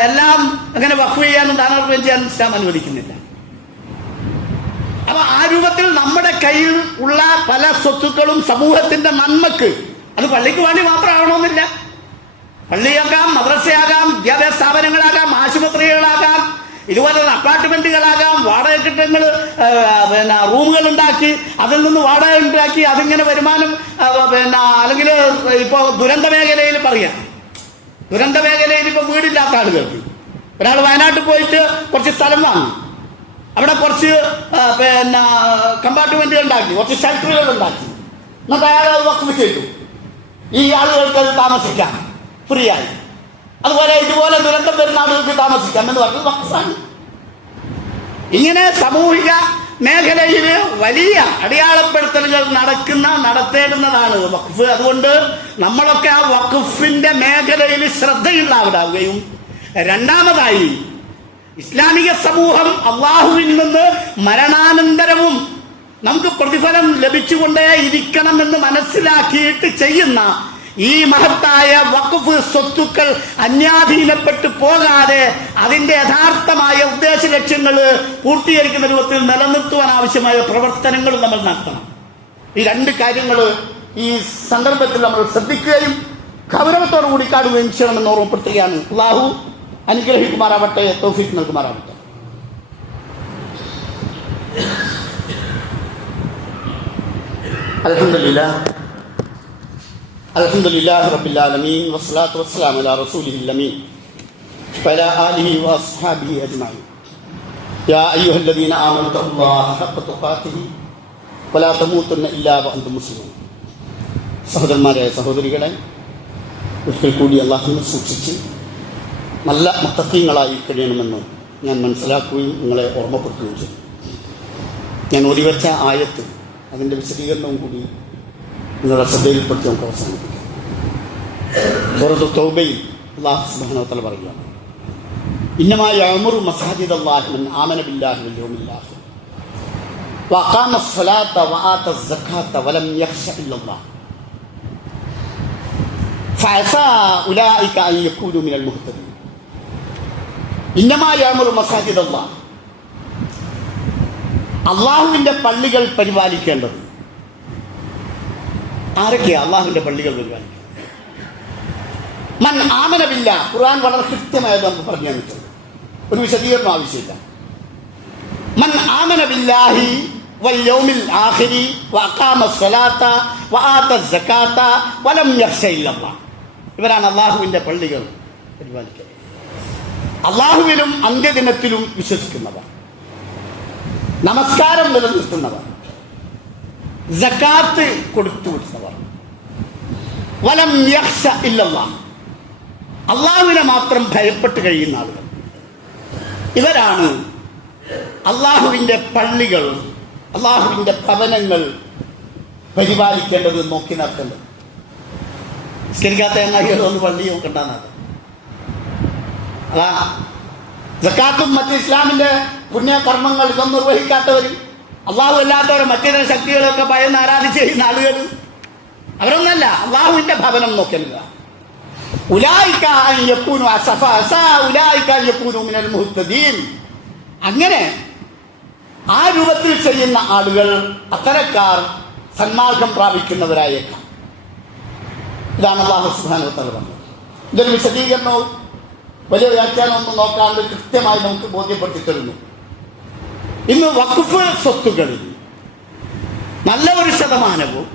എല്ലാം അങ്ങനെ വഖഫ് ചെയ്യാനും ദാനാർപ്പണം ചെയ്യാനും ഇസ്ലാം അനുവദിക്കുന്നില്ല. അപ്പൊ ആ രൂപത്തിൽ നമ്മുടെ കയ്യിൽ ഉള്ള പല സ്വത്തുക്കളും സമൂഹത്തിന്റെ നന്മക്ക്, അത് പള്ളിക്ക് വേണ്ടി മാത്രമാകണമെന്നില്ല. പള്ളിയാകാം, മദ്രസയാകാം, വിദ്യാഭ്യാസ സ്ഥാപനങ്ങളാകാം, ആശുപത്രികളാകാം, ഇതുപോലെ അപ്പാർട്ട്മെന്റുകളാകാം, വാടക കെട്ടിടങ്ങൾ, പിന്നെ റൂമുകൾ ഉണ്ടാക്കി അതിൽ നിന്ന് വാടക ഉണ്ടാക്കി അതിങ്ങനെ വരുമാനം, പിന്നെ അല്ലെങ്കിൽ ഇപ്പൊ ദുരന്ത മേഖലയിൽ പറയാം, ദുരന്ത മേഖലയിൽ ഇപ്പൊ വീടില്ലാത്ത ആളുകൾക്ക് ഒരാൾ വയനാട്ടിൽ പോയിട്ട് കുറച്ച് സ്ഥലം വാങ്ങി, അവിടെ കുറച്ച് പിന്നെ കമ്പാർട്ട്മെന്റുകൾ ഉണ്ടാക്കി, കുറച്ച് ഷെൽട്ടറുകൾ ഉണ്ടാക്കി, എന്നിട്ട് അയാൾ അത് വഖഫ് ചെയ്തു. ഈ ആളുകൾക്ക് അത് താമസിക്കാം ഫ്രീ ആയി. അതുപോലെ ഇതുപോലെ ദുരന്തം വരുന്ന ആളുകൾക്ക് താമസിക്കാം എന്ന് പറഞ്ഞത് വഖഫാണ്. ഇങ്ങനെ സാമൂഹിക മേഖലയിൽ വലിയ അടയാളപ്പെടുത്തലുകൾ നടത്തേണ്ടുന്നതാണ് വഖഫ്. അതുകൊണ്ട് നമ്മളൊക്കെ ആ വഖഫിന്റെ മേഖലയിൽ ശ്രദ്ധയുള്ളവരാവുകയും, രണ്ടാമതായി ഇസ്ലാമിക സമൂഹം അള്ളാഹുവിൽ നിന്ന് മരണാനന്തരവും നമുക്ക് പ്രതിഫലം ലഭിച്ചുകൊണ്ടേ ഇരിക്കണമെന്ന് മനസ്സിലാക്കിയിട്ട് ചെയ്യുന്ന ഈ മഹത്തായ വഖഫ് സ്വത്തുക്കൾ അന്യാധീനപ്പെട്ടു പോകാതെ അതിന്റെ യഥാർത്ഥമായ ഉദ്ദേശ ലക്ഷ്യങ്ങൾ പൂർത്തീകരിക്കുന്ന രൂപത്തിൽ നിലനിർത്തുവാൻ ആവശ്യമായ പ്രവർത്തനങ്ങൾ നമ്മൾ നടത്തണം. ഈ 2 കാര്യങ്ങൾ ഈ സന്ദർഭത്തിൽ നമ്മൾ ശ്രദ്ധിക്കുകയും ഗൗരവത്തോടു കൂടി കാണുകയും ചെയ്യണമെന്ന് ഓർമ്മപ്പെടുത്തുകയാണ്. അല്ലാഹു അനുഗ്രഹിക്കുമാറാവട്ടെ, തൗഫീഖ് നൽകുമാറാവട്ടെ. അൽഹംദുലില്ലാഹി റബ്ബിൽ ആലമീൻ വസ്സലാത്തു വസ്സലാമു അലാ റസൂലിഹിൽ അമീൻ വഅലാ ആലിഹി വഅസ്ഹാബിഹി അജ്മഈൻ. യാ അയ്യുഹല്ലദീന ആമനൂ തഖുല്ലാഹ ഹഖ്ക തുഖാതിഹി വലാ തമൂതുന്ന ഇല്ലാ വഅൻതും മുസ്ലിമൂൻ. സഹോദരന്മാരെ, സഹോദരികളെ, ഒരിക്കൽ കൂടി അല്ലാഹുവിനെ സൂക്ഷിച്ച് നല്ല മുത്തഖീങ്ങളായി കഴിയണമെന്ന് ഞാൻ മനസ്സിലാക്കുകയും നിങ്ങളെ ഓർമ്മപ്പെടുത്തുകയും ചെയ്തു. ഞാൻ ഓതിവെച്ച ആയത്ത്, അതിൻ്റെ വിശദീകരണവും കൂടി നിങ്ങളുടെ ശ്രദ്ധയിൽപ്പെടുത്തി നമുക്ക് അവസാനിപ്പിക്കാം. സൂറത്തുൽ തൗബയിൽ അല്ലാഹു സുബ്ഹാനഹു വ തആല പറയുകയാണ്, ഇന്നമാ യഅ്മുറു മസാജിദല്ലാഹി മൻ ആമന ബില്ലാഹി വൽ യൗമിൽ ആഖിർ വഅഖാമ സ്സലാത്ത വആത സ്സകാത്ത വലം യഖ്ശ ഇല്ലല്ലാഹ് ഫഅസാ ഉലൈക അൻ യകൂനു മിനൽ മുഹ്തദീൻ. ഇന്നമാ യഅ്മുറു മസാജിദല്ലാഹ്, അള്ളാഹുവിന്റെ പള്ളികൾ പരിപാലിക്കേണ്ടത് ആരൊക്കെയാ? അള്ളാഹുവിന്റെ പള്ളികൾ പരിപാലിക്കുന്നത് മൻ ആമന ബില്ലാഹ്. ഖുർആൻ വളരെ കൃത്യമായത് നമുക്ക് പറഞ്ഞു തന്നിട്ടുണ്ട്, ഒരു വിശദീകരണം ആവശ്യമില്ല. മൻ ആമന ബില്ലാഹി വൽ യൗമിൽ ആഖിരി വഅഖാമ സ്സലാത്ത വആത സ്സകാത്ത വലം യഖ്ശ ഇല്ലല്ലാഹ്. ഇവരാണ് അള്ളാഹുവിന്റെ പള്ളികൾ പരിപാലിക്കുന്നത്. അള്ളാഹുവിലും അന്ത്യദിനത്തിലും വിശ്വസിക്കുന്നവർ, നമസ്കാരം നിലനിർത്തുന്നവർ, സകാത്ത് കൊടുത്തുവിടുന്നവർ, വലം യഖ്ശ ഇല്ലല്ലാഹ്, അള്ളാഹുവിനെ മാത്രം ഭയപ്പെട്ട് കഴിയുന്ന ആളുകൾ. ഇവരാണ് അള്ളാഹുവിന്റെ പള്ളികൾ, അള്ളാഹുവിന്റെ ഭവനങ്ങൾ പരിപാലിക്കേണ്ടത്, നോക്കി നടത്തേണ്ടത്. നിസ്കരിക്കാത്ത എങ്ങായികളൊന്ന് പള്ളി നോക്കണ്ടെന്നത്. അതാ സക്കാത്തും മറ്റ് ഇസ്ലാമിന്റെ പുണ്യകർമ്മങ്ങൾ ഇതൊന്നും നിർവഹിക്കാത്തവരും അള്ളാഹു അല്ലാത്തവരും മറ്റേതര ശക്തികളൊക്കെ ഭയന്ന് ആരാധിച്ച് ചെയ്യുന്ന ആളുകൾ അവരൊന്നല്ല, അള്ളാഹുവിന്റെ ഭവനം നോക്കുന്നത്. അങ്ങനെ ആ രൂപത്തിൽ ചെയ്യുന്ന ആളുകൾ, അത്തരക്കാർ സന്മാർഗം പ്രാപിക്കുന്നവരായേക്കാം. ഇതാണ് അല്ലാഹു സുബ്ഹാനഹു വ തആല പറഞ്ഞത്. ഇതൊരു വിശദീകരണവും വലിയ വ്യാഖ്യാനമൊന്നും നോക്കാണ്ട് കൃത്യമായി നമുക്ക് ബോധ്യപ്പെടുത്തി തരുന്നു. ഇന്ന് വഖഫ് സ്വത്തുകളിൽ നല്ല ഒരു ശതമാനവും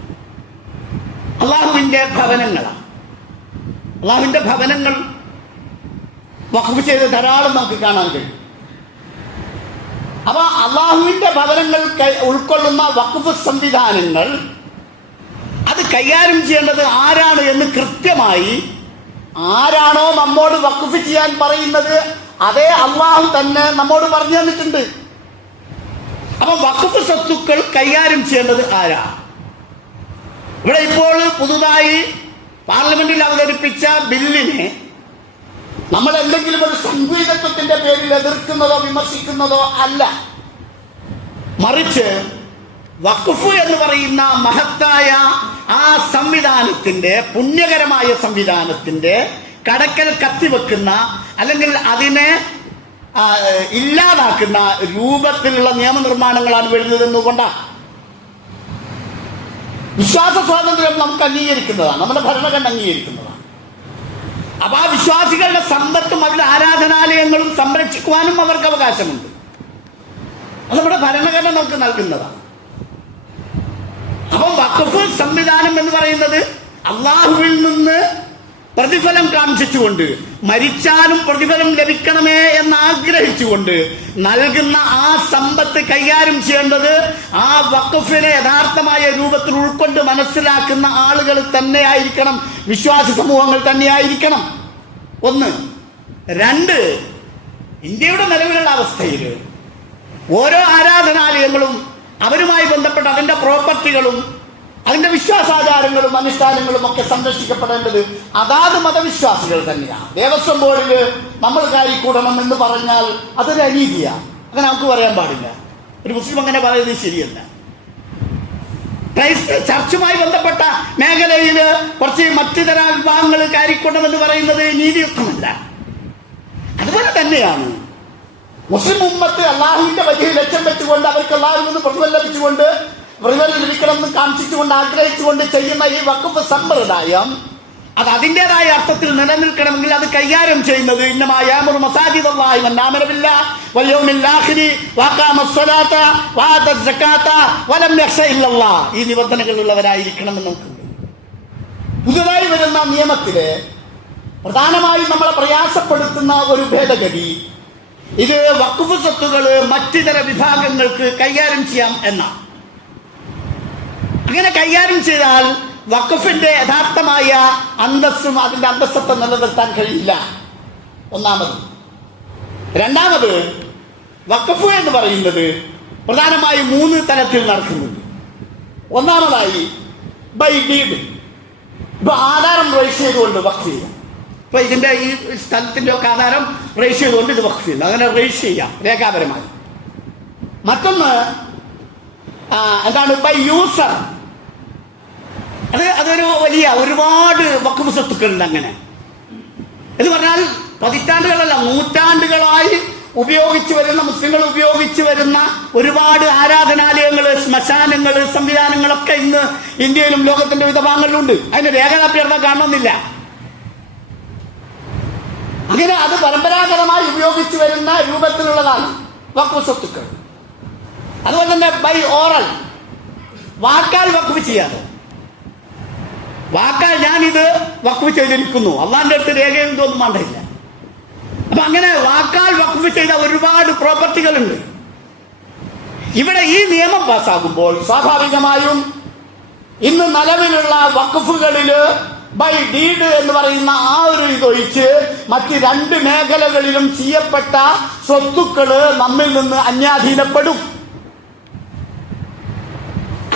അള്ളാഹുവിന്റെ ഭവനങ്ങളാണ്. അള്ളാഹുവിന്റെ ഭവനങ്ങൾ വഖഫ് ചെയ്ത് ധാരാളം നമുക്ക് കാണാൻ കഴിയും. അപ്പൊ അള്ളാഹുവിന്റെ ഭവനങ്ങൾ ഉൾക്കൊള്ളുന്ന വഖഫ് സംവിധാനങ്ങൾ അത് കൈകാര്യം ചെയ്യേണ്ടത് ആരാണ് എന്ന് കൃത്യമായി, ആരാണോ നമ്മോട് വഖഫ് ചെയ്യാൻ പറയുന്നത് അതേ അള്ളാഹു തന്നെ നമ്മോട് പറഞ്ഞു തന്നിട്ടുണ്ട്. അപ്പൊ വഖഫ് സ്വത്തുക്കൾ കൈകാര്യം ചെയ്യേണ്ടത് ആരാ? ഇവിടെ ഇപ്പോൾ പുതുതായി പാർലമെന്റിൽ അവതരിപ്പിച്ച ബില്ലിനെ നമ്മൾ എന്തെങ്കിലും ഒരു സംഘീതത്വത്തിന്റെ പേരിൽ എതിർക്കുന്നതോ വിമർശിക്കുന്നതോ അല്ല. മറിച്ച് വഖഫ് എന്ന് പറയുന്ന മഹത്തായ ആ സംവിധാനത്തിന്റെ, പുണ്യകരമായ സംവിധാനത്തിന്റെ കടക്കൽ കത്തിവെക്കുന്ന അല്ലെങ്കിൽ അതിനെ ഇല്ലാതാക്കുന്ന രൂപത്തിലുള്ള നിയമനിർമ്മാണങ്ങളാണ് വരുന്നതെന്നുകൊണ്ടാണ്. വിശ്വാസ സ്വാതന്ത്ര്യം നമുക്ക് അംഗീകരിക്കുന്നതാണ്, നമ്മുടെ ഭരണഘടന അംഗീകരിക്കുന്നതാണ്. അപ്പൊ ആ വിശ്വാസികളുടെ സമ്പത്തും അവരുടെ ആരാധനാലയങ്ങളും സംരക്ഷിക്കുവാനും അവർക്ക് അവകാശമുണ്ട്. അത് നമ്മുടെ ഭരണഘടന നമുക്ക് നൽകുന്നതാണ്. അപ്പം വഖഫ് സംവിധാനം എന്ന് പറയുന്നത് അള്ളാഹുവിൽ നിന്ന് പ്രതിഫലം കാക്ഷിച്ചുകൊണ്ട്, മരിച്ചാലും പ്രതിഫലം ലഭിക്കണമേ എന്ന് ആഗ്രഹിച്ചുകൊണ്ട് നൽകുന്ന ആ സമ്പത്ത് കൈകാര്യം ചെയ്യേണ്ടത് ആ വഖഫിനെ യഥാർത്ഥമായ രൂപത്തിൽ ഉൾക്കൊണ്ട് മനസ്സിലാക്കുന്ന ആളുകൾ തന്നെയായിരിക്കണം, വിശ്വാസി സമൂഹങ്ങൾ തന്നെയായിരിക്കണം. ഒന്ന്. രണ്ട്, ഇന്ത്യയുടെ നിലവിലുള്ള അവസ്ഥയിൽ ഓരോ ആരാധനാലയങ്ങളും അവരുമായി ബന്ധപ്പെട്ട അതിന്റെ പ്രോപ്പർട്ടികളും അതിന്റെ വിശ്വാസാചാരങ്ങളും അനുഷ്ഠാനങ്ങളും ഒക്കെ സംരക്ഷിക്കപ്പെടേണ്ടത് അതാത് മതവിശ്വാസികൾ തന്നെയാണ്. ദേവസ്വം ബോർഡിൽ നമ്മൾ കൈക്കൂടണം എന്ന് പറഞ്ഞാൽ അതൊരു അനീതിയാണ്. അങ്ങനെ നമുക്ക് പറയാൻ പാടില്ല. ഒരു മുസ്ലിം അങ്ങനെ പറയുന്നത് ശരിയല്ല. ചർച്ചുമായി ബന്ധപ്പെട്ട മേഖലയിൽ കുറച്ച് മറ്റു തര വിഭാഗങ്ങൾ കയറിക്കൊണ്ടം എന്ന് പറയുന്നത് നീതിയുക്തമല്ല. അതുപോലെ തന്നെയാണ് മുസ്ലിം ഉമ്മത്ത് അള്ളാഹുവിന്റെ വലിയ ലക്ഷ്യം വെച്ചുകൊണ്ട് അവർക്ക് അള്ളാഹുവിൽ നിന്ന് പ്രതിഫലം ലഭിച്ചുകൊണ്ട് പ്രതിഫലം ലഭിക്കണമെന്ന് കാക്ഷിച്ചുകൊണ്ട് ആഗ്രഹിച്ചുകൊണ്ട് ചെയ്യുന്ന ഈ വഖഫ് സമ്പ്രദായം അത് അതിൻ്റെതായ അർത്ഥത്തിൽ നിലനിൽക്കണമെങ്കിൽ അത് കൈകാര്യം ചെയ്യുന്നത് ഈ നിബന്ധനകളുള്ളവരായിരിക്കണമെന്ന് നമുക്കുണ്ട്. പുതുതായി വരുന്ന നിയമത്തില് പ്രധാനമായും നമ്മളെ പ്രയാസപ്പെടുത്തുന്ന ഒരു ഭേദഗതി ഇത് വഖഫ് സ്വത്തുകള് മറ്റിതര വിഭാഗങ്ങൾക്ക് കൈകാര്യം ചെയ്യാം എന്നാണ്. അങ്ങനെ കൈകാര്യം ചെയ്താൽ വഖഫിന്റെ യഥാർത്ഥമായ അന്തസ്സും അതിന്റെ അന്തസ്സത്തെ നിലനിർത്താൻ കഴിയില്ല. ഒന്നാമത്. രണ്ടാമത്, വഖഫ് എന്ന് പറയുന്നത് പ്രധാനമായും 3 തലത്തിൽ നടക്കുന്നുണ്ട്. ഒന്നാമതായി ബൈ ഡീഡ്. ഇപ്പൊ ആധാരം രജിസ്റ്റർ ചെയ്തുകൊണ്ട് വഖഫ് ചെയ്യാം. ഇപ്പൊ ഇതിന്റെ ഈ സ്ഥലത്തിന്റെ ഒക്കെ ആധാരം രജിസ്റ്റർ ചെയ്തുകൊണ്ട് ഇത് വഖഫ് ചെയ്യുന്നു. അങ്ങനെ രജിസ്റ്റർ ചെയ്യാം രേഖാപരമായി. മറ്റൊന്ന് എന്താണ് ബൈ യൂസർ. അതൊരു വലിയ ഒരുപാട് വഖഫ് സ്വത്തുക്കളുണ്ട്. അങ്ങനെ എന്ന് പറഞ്ഞാൽ പതിറ്റാണ്ടുകളല്ല, നൂറ്റാണ്ടുകളായി ഉപയോഗിച്ചു വരുന്ന, മുസ്ലിങ്ങൾ ഉപയോഗിച്ചു വരുന്ന ഒരുപാട് ആരാധനാലയങ്ങള്, ശ്മശാനങ്ങള്, സംവിധാനങ്ങളൊക്കെ ഇന്ന് ഇന്ത്യയിലും ലോകത്തിന്റെ വിവിധ ഭാഗങ്ങളിലുണ്ട്. അതിന് രേഖാഭ്യർത്ഥന കാണണമെന്നില്ല. അങ്ങനെ അത് പരമ്പരാഗതമായി ഉപയോഗിച്ചു വരുന്ന രൂപത്തിലുള്ളതാണ് വഖഫ് സ്വത്തുക്കൾ. അതുപോലെ തന്നെ ബൈ ഓറൽ, വാക്കാൽ വഖഫ് ചെയ്യാതെ. വാക്കാൽ ഞാനിത് വഖഫ് ചെയ്തിരിക്കുന്നു, അള്ളാന്റെ അടുത്ത് രേഖയും ഇതൊന്നും വേണ്ടില്ല. അപ്പൊ അങ്ങനെ വാക്കാൽ വഖഫ് ചെയ്ത ഒരുപാട് പ്രോപ്പർട്ടികളുണ്ട്. ഇവിടെ ഈ നിയമം പാസ്സാകുമ്പോൾ സ്വാഭാവികമായും ഇന്ന് നിലവിലുള്ള വഖഫുകളില് ബൈ ഡീഡ് എന്ന് പറയുന്ന ആ ഒരു ഇതൊഴിച്ച് മറ്റ് 2 മേഖലകളിലും ചെയ്യപ്പെട്ട സ്വത്തുക്കള് നമ്മിൽ നിന്ന് അന്യാധീനപ്പെടും.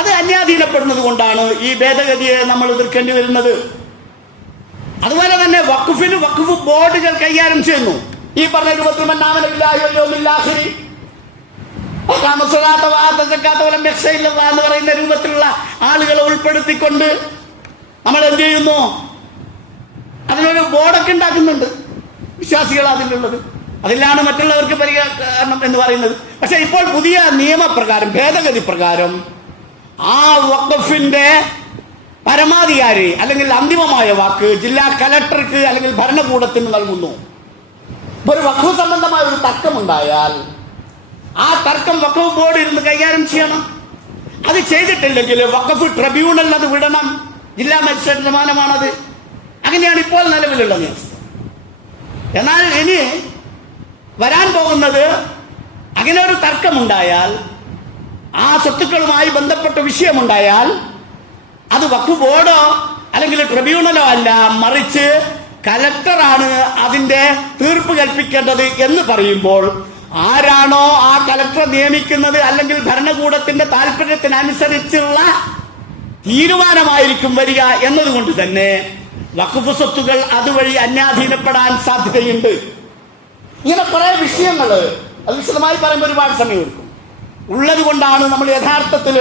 അത് അന്യാധീനപ്പെടുന്നത് കൊണ്ടാണ് ഈ ഭേദഗതിയെ നമ്മൾ എതിർക്കേണ്ടി വരുന്നത്. അതുപോലെ തന്നെ വഖഫിന് വഖഫ് ബോർഡുകൾ കൈകാര്യം ചെയ്യുന്നു. ഈ പറഞ്ഞ രൂപത്തിൽ എന്ന് പറയുന്ന രൂപത്തിലുള്ള ആളുകളെ ഉൾപ്പെടുത്തിക്കൊണ്ട് നമ്മൾ എന്ത് ചെയ്യുന്നു? അതിനൊരു ബോർഡൊക്കെ ഉണ്ടാക്കുന്നുണ്ട്. വിശ്വാസികൾ അതിലുള്ളത്, അതിലാണ് മറ്റുള്ളവർക്ക് പരിഹാരം എന്ന് പറയുന്നത്. പക്ഷെ ഇപ്പോൾ പുതിയ നിയമപ്രകാരം, ഭേദഗതി പ്രകാരം ആ വഖഫിന്റെ പരമാധികാരി അല്ലെങ്കിൽ അന്തിമമായ വാക്ക് ജില്ലാ കലക്ടർക്ക് അല്ലെങ്കിൽ ഭരണകൂടത്തിന് നൽകുന്നു. ഒരു വഖഫ് സംബന്ധമായ ഒരു തർക്കമുണ്ടായാൽ ആ തർക്കം വഖഫ് ബോർഡ് ഇരുന്ന് കൈകാര്യം ചെയ്യണം. അത് ചെയ്തിട്ടില്ലെങ്കിൽ വഖഫ് ട്രിബ്യൂണൽ അത് വിടണം. ജില്ലാ മജിസ്ട്രേറ്റ് തീരുമാനമാണത്. അങ്ങനെയാണ് ഇപ്പോൾ നിലവിലുള്ള നിയമം. എന്നാൽ ഇനി വരാൻ പോകുന്നത്, അങ്ങനെ ഒരു തർക്കമുണ്ടായാൽ, ആ സ്വത്തുക്കളുമായി ബന്ധപ്പെട്ട വിഷയമുണ്ടായാൽ അത് വഖഫ് ബോർഡോ അല്ലെങ്കിൽ ട്രിബ്യൂണലോ അല്ല, മറിച്ച് കലക്ടറാണ് അതിന്റെ തീർപ്പ് കൽപ്പിക്കേണ്ടത് എന്ന് പറയുമ്പോൾ ആരാണോ ആ കലക്ടർ നിയമിക്കുന്നത് അല്ലെങ്കിൽ ഭരണകൂടത്തിന്റെ താല്പര്യത്തിനനുസരിച്ചുള്ള തീരുമാനമായിരിക്കും വരിക എന്നതുകൊണ്ട് തന്നെ വഖഫ് സ്വത്തുകൾ അതുവഴി അന്യാധീനപ്പെടാൻ സാധ്യതയുണ്ട്. ഇങ്ങനെ കുറെ വിഷയങ്ങൾ അത് വിശദമായി പറയുമ്പോൾ ഒരുപാട് സമയം എടുക്കും. ഉള്ളത് കൊണ്ടാണ് നമ്മൾ യഥാർത്ഥത്തിൽ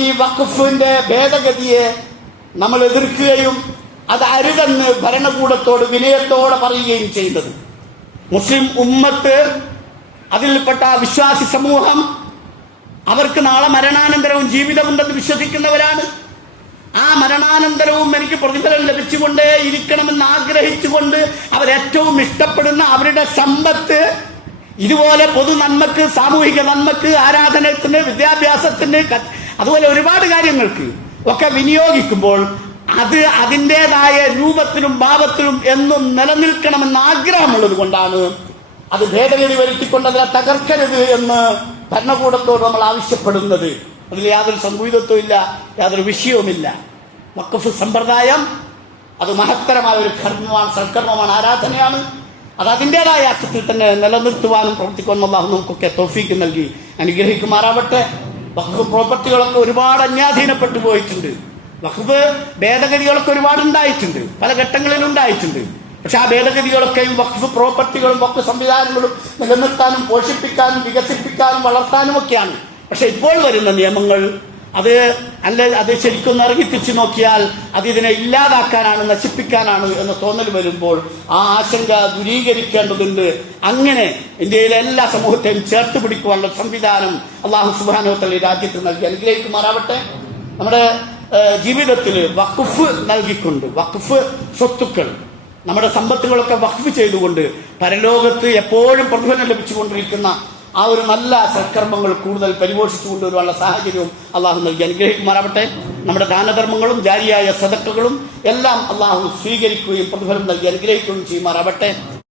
ഈ വഖഫിന്റെ ഭേദഗതിയെ നമ്മൾ എതിർക്കുകയും അത് അരുതെന്ന് ഭരണകൂടത്തോട് വിനയത്തോടെ പറയുകയും ചെയ്യുന്നത്. മുസ്ലിം ഉമ്മത്ത്, അതിൽപ്പെട്ട വിശ്വാസി സമൂഹം, അവർക്ക് നാളെ മരണാനന്തരവും ജീവിതമുണ്ടെന്ന് വിശ്വസിക്കുന്നവരാണ്. ആ മരണാനന്തരവും എനിക്ക് പ്രതിഫലം ലഭിച്ചുകൊണ്ടേ ഇരിക്കണമെന്ന് ആഗ്രഹിച്ചുകൊണ്ട് അവരേറ്റവും ഇഷ്ടപ്പെടുന്ന അവരുടെ സമ്പത്ത് ഇതുപോലെ പൊതു നന്മക്ക്, സാമൂഹിക നന്മക്ക്, ആരാധനത്തിന്, വിദ്യാഭ്യാസത്തിന്, അതുപോലെ ഒരുപാട് കാര്യങ്ങൾക്ക് ഒക്കെ വിനിയോഗിക്കുമ്പോൾ അത് അതിൻ്റെതായ രൂപത്തിലും ഭാവത്തിലും എന്നും നിലനിൽക്കണമെന്ന് ആഗ്രഹമുള്ളത് കൊണ്ടാണ് അത് ഭേദഗതി വരുത്തിക്കൊണ്ട് അതിനെ തകർക്കരുത് എന്ന് ഭരണകൂടത്തോട് നമ്മൾ ആവശ്യപ്പെടുന്നത്. അതിൽ യാതൊരു സംഭൂതത്വമില്ല, യാതൊരു വിഷയവുമില്ല. വഖഫ് സമ്പ്രദായം അത് മഹത്തരമായ ഒരു കർമ്മമാണ്, സൽക്കർമ്മമാണ്, ആരാധനയാണ്. അത് അതിൻ്റെതായ അർത്ഥത്തിൽ തന്നെ നിലനിർത്തുവാനും പ്രവർത്തിക്കുവാനും അല്ലാഹു നമുക്കൊക്കെ തൗഫീക്ക് നൽകി അനുഗ്രഹിക്കുമാറാവട്ടെ. വഖഫ് പ്രോപ്പർട്ടികളൊക്കെ ഒരുപാട് അന്യാധീനപ്പെട്ടു പോയിട്ടുണ്ട്. വഖഫ് ഭേദഗതികളൊക്കെ ഒരുപാട് ഉണ്ടായിട്ടുണ്ട്, പല ഘട്ടങ്ങളിലും ഉണ്ടായിട്ടുണ്ട്. പക്ഷെ ആ ഭേദഗതികളൊക്കെയും വഖഫ് പ്രോപ്പർട്ടികളും വഖഫ് സംവിധാനങ്ങളും നിലനിർത്താനും പോഷിപ്പിക്കാനും വികസിപ്പിക്കാനും വളർത്താനും ഒക്കെയാണ്. പക്ഷെ ഇപ്പോൾ വരുന്ന നിയമങ്ങൾ അത് ശരിക്കും ഇറങ്ങിത്തിരിച്ചു നോക്കിയാൽ അത് ഇതിനെ ഇല്ലാതാക്കാനാണ്, നശിപ്പിക്കാനാണ് എന്ന തോന്നൽ വരുമ്പോൾ ആ ആശങ്ക ദൂരീകരിക്കേണ്ടതുണ്ട്. അങ്ങനെ ഇന്ത്യയിലെ എല്ലാ സമൂഹത്തെയും ചേർത്ത് പിടിക്കുവാനുള്ള സംവിധാനം അല്ലാഹു സുബ്ഹാനഹു വ തആല രാജ്യത്ത് നൽകി അനുഗ്രഹിക്കുമാറാവട്ടെ. നമ്മുടെ ജീവിതത്തിൽ വഖഫ് നൽകിക്കൊണ്ട്, വഖഫ് സ്വത്തുക്കൾ, നമ്മുടെ സമ്പത്തുകളൊക്കെ വഖഫ് ചെയ്തുകൊണ്ട് പരലോകത്ത് എപ്പോഴും പ്രതിഫലം ലഭിച്ചുകൊണ്ടിരിക്കുന്ന ആ ഒരു നല്ല സൽക്കർമ്മങ്ങൾ കൂടുതൽ പരിപോഷിച്ചു കൊണ്ടുവരുവാനുള്ള സാഹചര്യവും അള്ളാഹു നൽകി അനുഗ്രഹിക്കുമാറാവട്ടെ. നമ്മുടെ ദാനധർമ്മങ്ങളും ജാരിയായ സദഖകളും എല്ലാം അള്ളാഹു സ്വീകരിക്കുകയും പ്രതിഫലം നൽകി അനുഗ്രഹിക്കുകയും ചെയ്യുമാറാവട്ടെ.